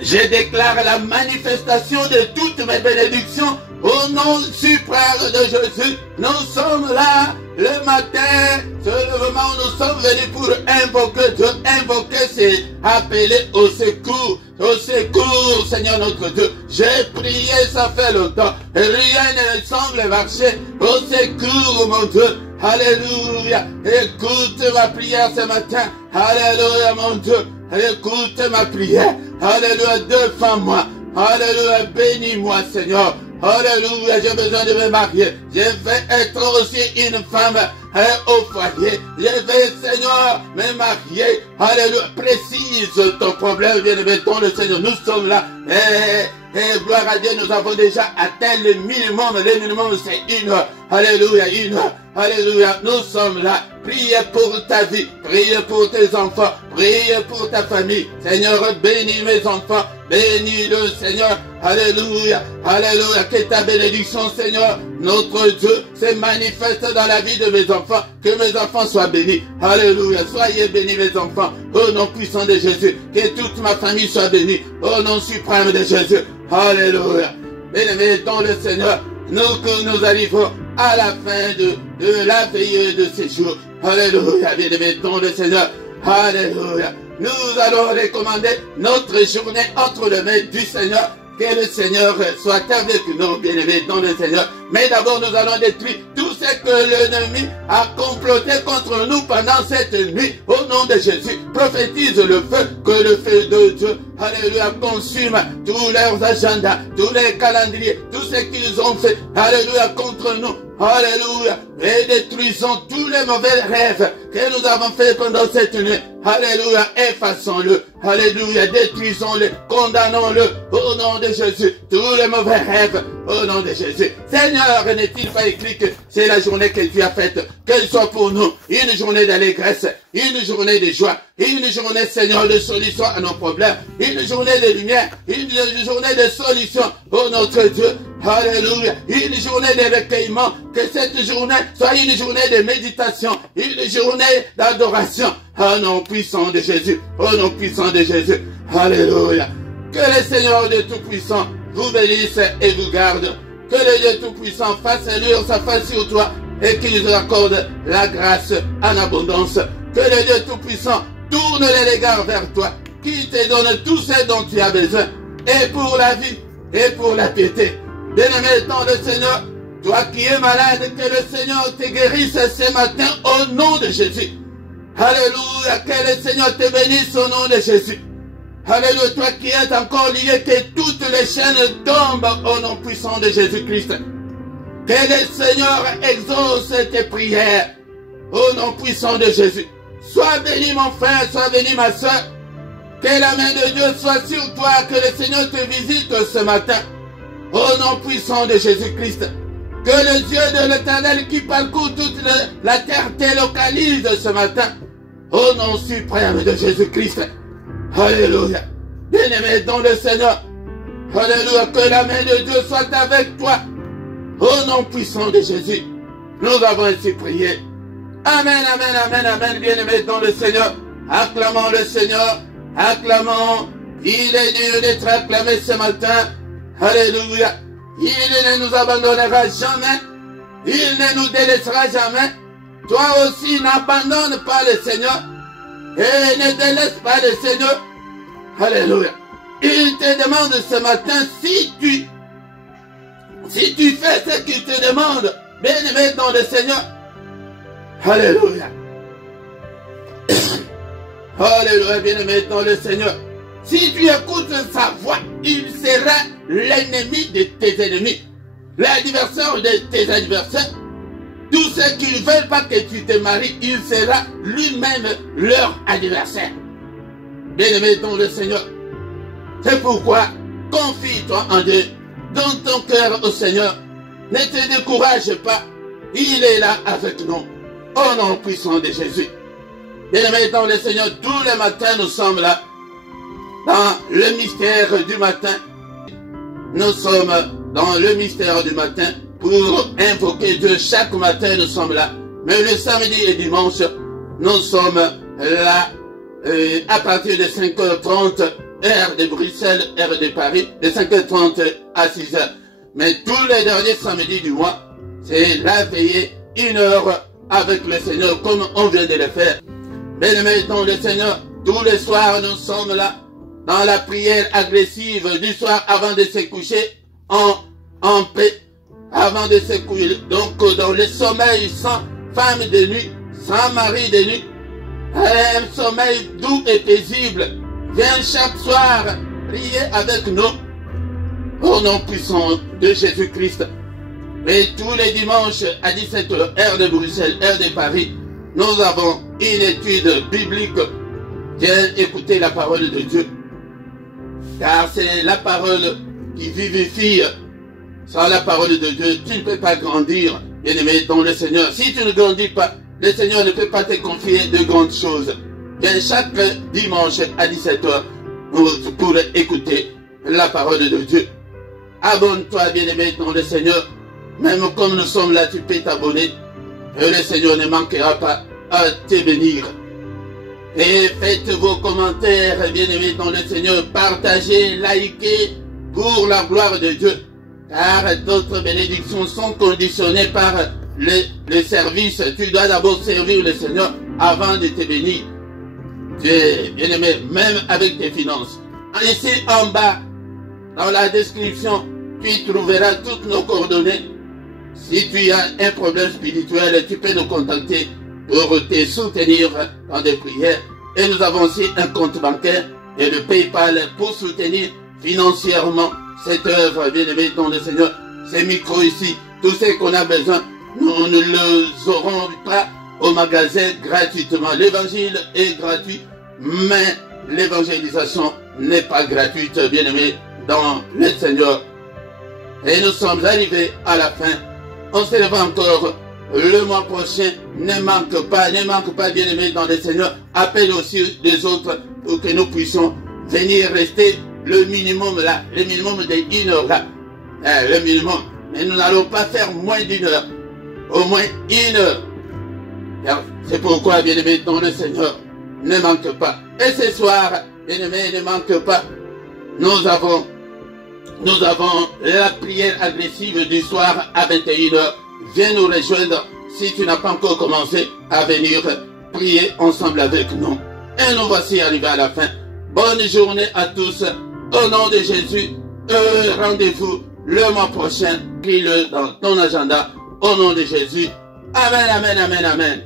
Je déclare la manifestation de toutes mes bénédictions au nom suprême de Jésus. Nous sommes là le matin, c'est le moment où nous sommes venus pour invoquer Dieu. Invoquer, c'est appeler au secours. Au secours, Seigneur notre Dieu. J'ai prié, ça fait longtemps. Rien ne semble marcher. Au secours, mon Dieu. Alléluia. Écoute ma prière ce matin. Alléluia, mon Dieu. Écoute ma prière. Alléluia, défends-moi. Alléluia, bénis-moi, Seigneur. Alléluia, j'ai besoin de me marier. Je vais être aussi une femme au foyer. Je vais, Seigneur, me marier. Alléluia. Précise ton problème, bien-aimé, dans le Seigneur. Nous sommes là. Et gloire à Dieu, nous avons déjà atteint le minimum. Le minimum, c'est 1 heure. Alléluia, 1 heure. Alléluia, nous sommes là. Priez pour ta vie, priez pour tes enfants, priez pour ta famille. Seigneur, bénis mes enfants, bénis le Seigneur. Alléluia, alléluia, que ta bénédiction, Seigneur, notre Dieu, se manifeste dans la vie de mes enfants. Que mes enfants soient bénis. Alléluia, soyez bénis mes enfants. Au nom puissant de Jésus, que toute ma famille soit bénie. Au nom suprême de Jésus. Alléluia. Bien-aimés dans le Seigneur, nous arrivons à la fin de la veillée de ces jours. Alléluia, bien-aimés dans le Seigneur. Alléluia. Nous allons recommander notre journée entre les mains du Seigneur. Que le Seigneur soit avec nous, bien-aimés dans le Seigneur. Mais d'abord, nous allons détruire tout ce que l'ennemi a comploté contre nous pendant cette nuit. Au nom de Jésus, prophétise le feu, que le feu de Dieu, alléluia, consume tous leurs agendas, tous les calendriers, tout ce qu'ils ont fait, alléluia, contre nous. Alléluia. Et détruisons tous les mauvais rêves que nous avons fait pendant cette nuit. Alléluia. Effaçons-le. Alléluia. Détruisons-le. Condamnons-le. Au nom de Jésus. Tous les mauvais rêves. Au nom de Jésus. Seigneur, n'est-il pas écrit que c'est la journée que tu as faite? Qu'elle soit pour nous une journée d'allégresse, une journée de joie, une journée, Seigneur, de solution à nos problèmes, une journée de lumière, une journée de solution. Oh notre Dieu. Alléluia. Une journée de recueillement. Que cette journée soit une journée de méditation. Une journée d'adoration. Au nom puissant de Jésus. Au nom puissant de Jésus. Alléluia. Que le Seigneur de Tout-Puissant vous bénisse et vous garde. Que le Dieu Tout-Puissant fasse luire sa face sur toi et qu'il nous accorde la grâce en abondance. Que le Dieu Tout-Puissant tourne les regards vers toi. Qu'il te donne tout ce dont tu as besoin. Et pour la vie et pour la piété. Bien-aimé dans le Seigneur, toi qui es malade, que le Seigneur te guérisse ce matin au nom de Jésus. Alléluia, que le Seigneur te bénisse au nom de Jésus. Alléluia, toi qui es encore lié, que toutes les chaînes tombent au nom puissant de Jésus-Christ. Que le Seigneur exauce tes prières au nom puissant de Jésus. Sois béni mon frère, sois béni ma soeur. Que la main de Dieu soit sur toi, que le Seigneur te visite ce matin. Au nom puissant de Jésus-Christ, que le Dieu de l'Éternel qui parcourt toute la terre te localise ce matin. Au nom suprême de Jésus-Christ. Alléluia. Bien-aimé dans le Seigneur. Alléluia. Que la main de Dieu soit avec toi. Au nom puissant de Jésus. Nous avons ainsi prié. Amen, amen, amen, amen. Bien-aimé dans le Seigneur. Acclamons le Seigneur. Acclamons. Il est digne d'être acclamé ce matin. Alléluia. Il ne nous abandonnera jamais. Il ne nous délaissera jamais. Toi aussi, n'abandonne pas le Seigneur. Et ne délaisse pas le Seigneur. Alléluia. Il te demande ce matin si tu fais ce qu'il te demande. Bien-aimé dans le Seigneur. Alléluia. Alléluia, bien-aimé dans le Seigneur. Si tu écoutes sa voix, il sera l'ennemi de tes ennemis, l'adversaire de tes adversaires. Tous ceux qui ne veulent pas que tu te maries, il sera lui-même leur adversaire. Bien-aimé dans le Seigneur, c'est pourquoi confie-toi en Dieu, donne ton cœur au Seigneur. Ne te décourage pas, il est là avec nous. Au nom puissant de Jésus. Bien-aimé dans le Seigneur, tous les matins nous sommes là. Dans le mystère du matin, nous sommes dans le mystère du matin pour invoquer Dieu. Chaque matin, nous sommes là. Mais le samedi et dimanche, nous sommes là à partir de 5h30, heure de Bruxelles, heure de Paris, de 5h30 à 6h. Mais tous les derniers samedis du mois, c'est la veillée, 1 heure avec le Seigneur, comme on vient de le faire. Bien-aimés dans le Seigneur, tous les soirs, nous sommes là. Dans la prière agressive du soir avant de se coucher en paix, avant de se coucher. Donc dans le sommeil sans femme de nuit, sans mari de nuit, un sommeil doux et paisible. Viens chaque soir prier avec nous au nom puissant de Jésus-Christ. Et tous les dimanches à 17h, heure de Bruxelles, heure de Paris, nous avons une étude biblique Viens écouter la parole de Dieu. Car c'est la parole qui vivifie. Sans la parole de Dieu, tu ne peux pas grandir, bien-aimé, dans le Seigneur. Si tu ne grandis pas, le Seigneur ne peut pas te confier de grandes choses. Viens chaque dimanche à 17h pour écouter la parole de Dieu. Abonne-toi, bien-aimé, dans le Seigneur. Même comme nous sommes là, tu peux t'abonner. Et le Seigneur ne manquera pas à te bénir. Et faites vos commentaires, bien-aimés, dans le Seigneur. Partagez, likez pour la gloire de Dieu. Car d'autres bénédictions sont conditionnées par le service. Tu dois d'abord servir le Seigneur avant de te bénir. Bien-aimé, même avec tes finances. Ici en bas, dans la description, tu trouveras toutes nos coordonnées. Si tu as un problème spirituel, tu peux nous contacter pour te soutenir dans des prières. Et nous avons aussi un compte bancaire et le PayPal pour soutenir financièrement cette œuvre, bien-aimée dans le Seigneur. Ces micros ici, tout ce qu'on a besoin, nous ne les aurons pas au magasin gratuitement. L'évangile est gratuit, mais l'évangélisation n'est pas gratuite, bien-aimé dans le Seigneur. Et nous sommes arrivés à la fin. On se lève encore le mois prochain. Ne manque pas, bien-aimé dans le Seigneur. Appelle aussi les autres pour que nous puissions venir rester le minimum là, le minimum de 1 heure là. Le minimum. Mais nous n'allons pas faire moins d'1 heure. Au moins 1 heure. C'est pourquoi, bien-aimé dans le Seigneur, ne manque pas. Et ce soir, bien-aimé, ne manque pas. Nous avons la prière agressive du soir à 21 h. Viens nous rejoindre si tu n'as pas encore commencé à venir prier ensemble avec nous. Et nous voici arrivés à la fin. Bonne journée à tous. Au nom de Jésus, rendez-vous le mois prochain. Prie-le dans ton agenda. Au nom de Jésus. Amen, amen, amen, amen.